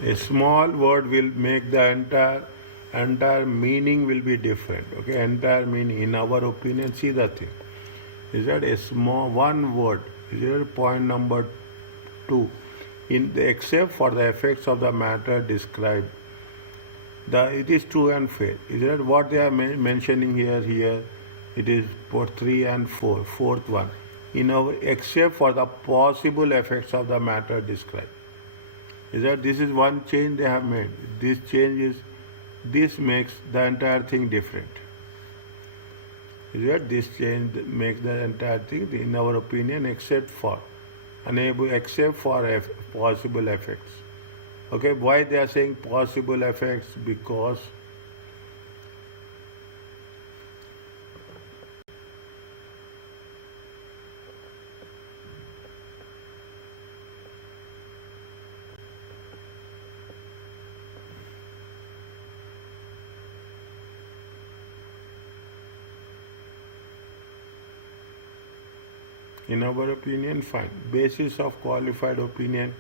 A small word will make the entire meaning will be different. Okay, entire meaning, in our opinion, see the thing. Is that a small one word? Is that point number 2? Except for the effects of the matter described, it is true and fair. Is that what they are mentioning here? Here it is for 3 and 4. Fourth one, except for the possible effects of the matter described. Is that this is one change they have made. This makes the entire thing different. Is that this change makes the entire thing, in our opinion, except for possible effects. Okay, why they are saying possible effects? Because in our opinion, fine. Basis of qualified opinion,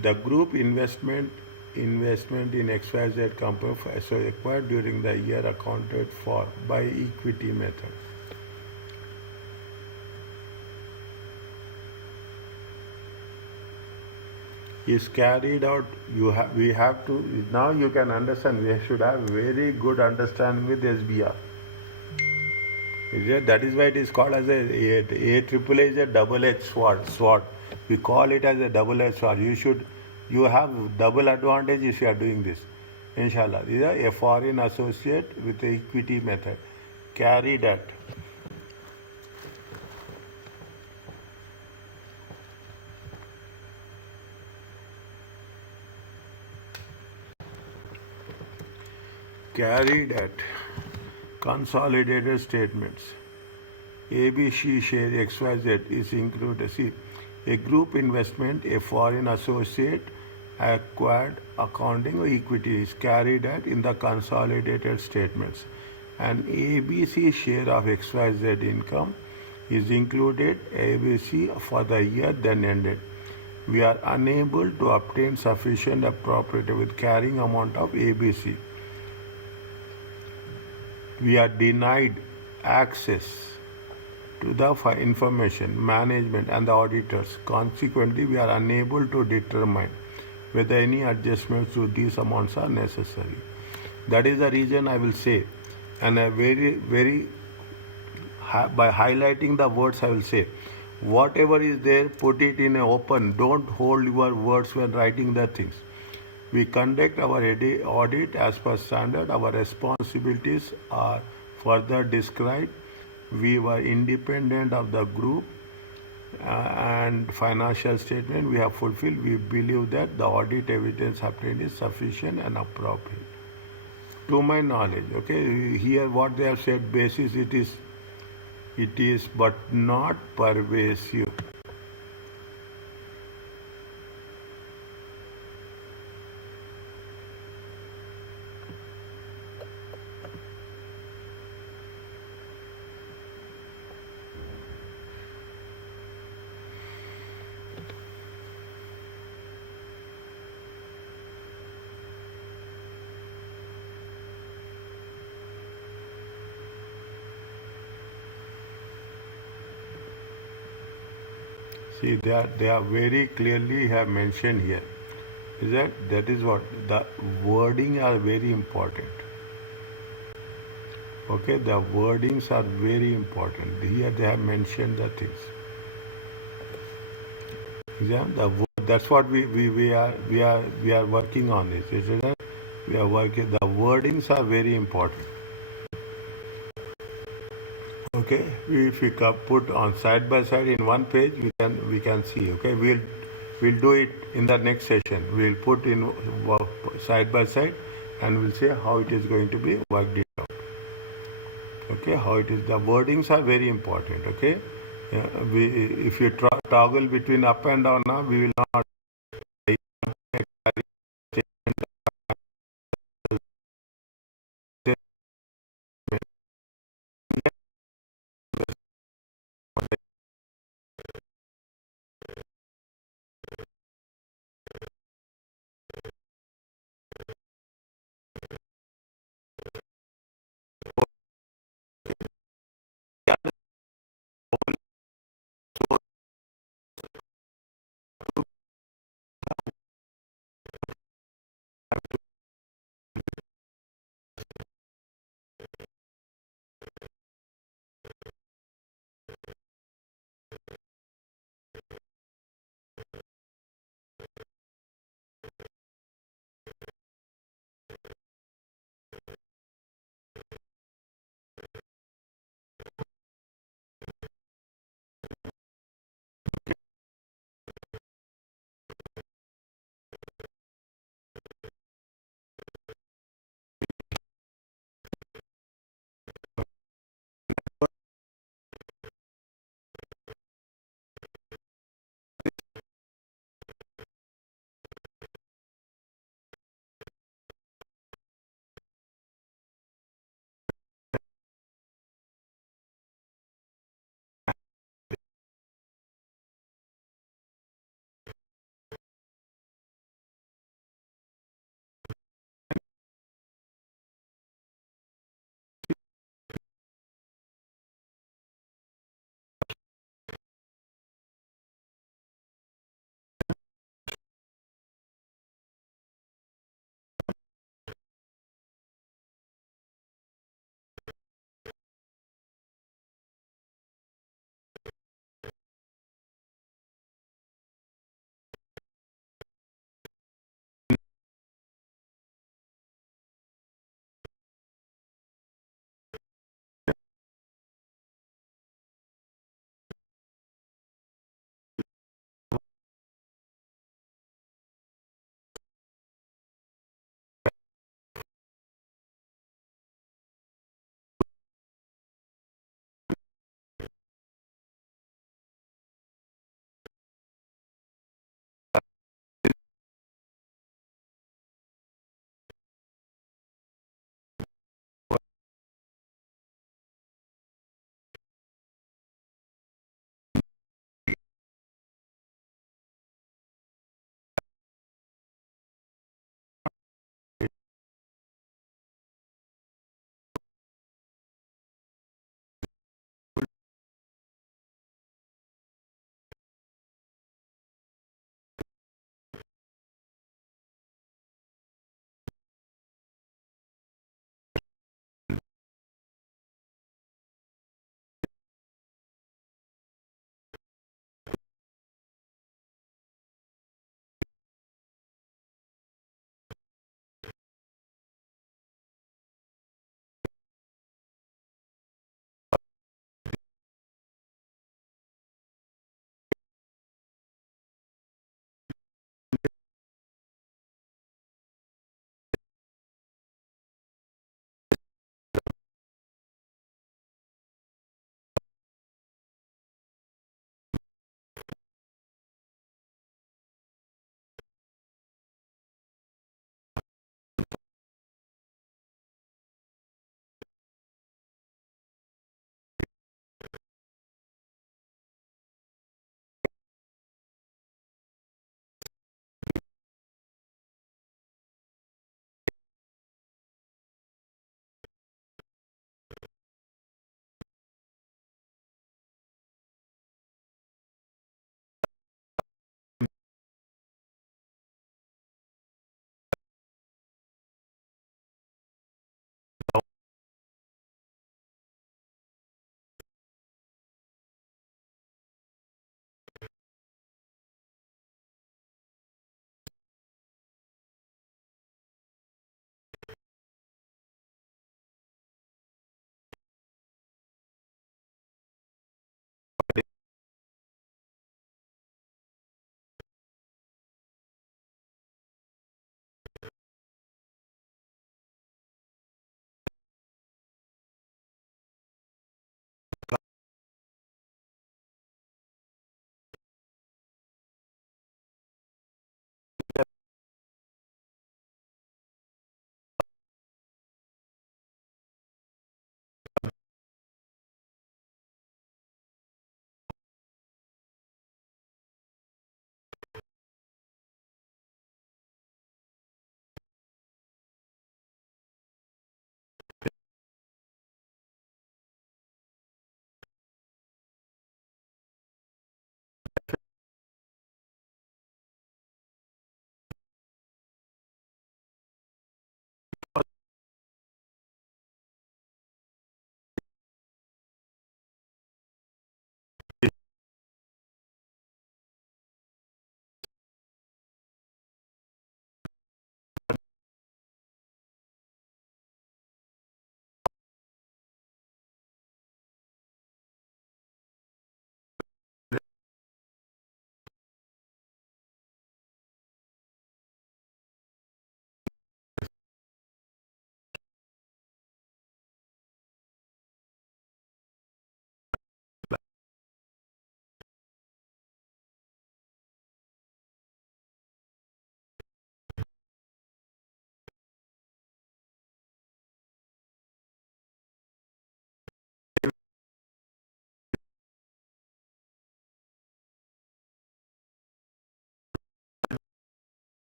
the group investment in XYZ company so acquired during the year accounted for by equity method. Is carried out. We have to, now you can understand, we should have very good understanding with SBR. That is why it is called as AAA is a double-edged sword. We call it as a double-edged sword. You have double advantage if you are doing this. Inshallah. These are a foreign associate with the equity method. Carry that. Carried at consolidated statements. ABC share XYZ is included. See, a group investment, a foreign associate acquired accounting or equity is carried out in the consolidated statements. And ABC share of XYZ income is included ABC for the year then ended. We are unable to obtain sufficient appropriate with carrying amount of ABC. We are denied access to the information, management and the auditors. Consequently, we are unable to determine whether any adjustments to these amounts are necessary. That is the reason I will say, and I by highlighting the words, I will say, whatever is there, put it in an open. Don't hold your words when writing the things. We conduct our audit as per standard. Our responsibilities are further described. We were independent of the group and financial statement we have fulfilled. We believe that the audit evidence obtained is sufficient and appropriate. To my knowledge, okay, here what they have said basis it is but not pervasive. See, they are very clearly have mentioned here. Is that is what the wording are very important. Okay, the wordings are very important. Here they have mentioned the things. Yeah, that's what we are working on this. Isn't it? We are working. The wordings are very important. Okay, if we put on side by side in one page, we can see. Okay, we'll do it in the next session. We'll put in side by side, and we'll say how it is going to be worked it out. Okay, how it is. The wordings are very important. Okay, if you toggle between up and down now, we will not.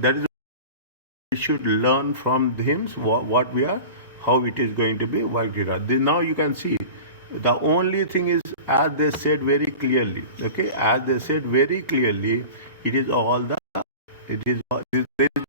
that is we should learn from him what we are, how it is going to be worked it out. Now you can see the only thing is, as they said very clearly, okay, as they said very clearly, it is all the, it is, there is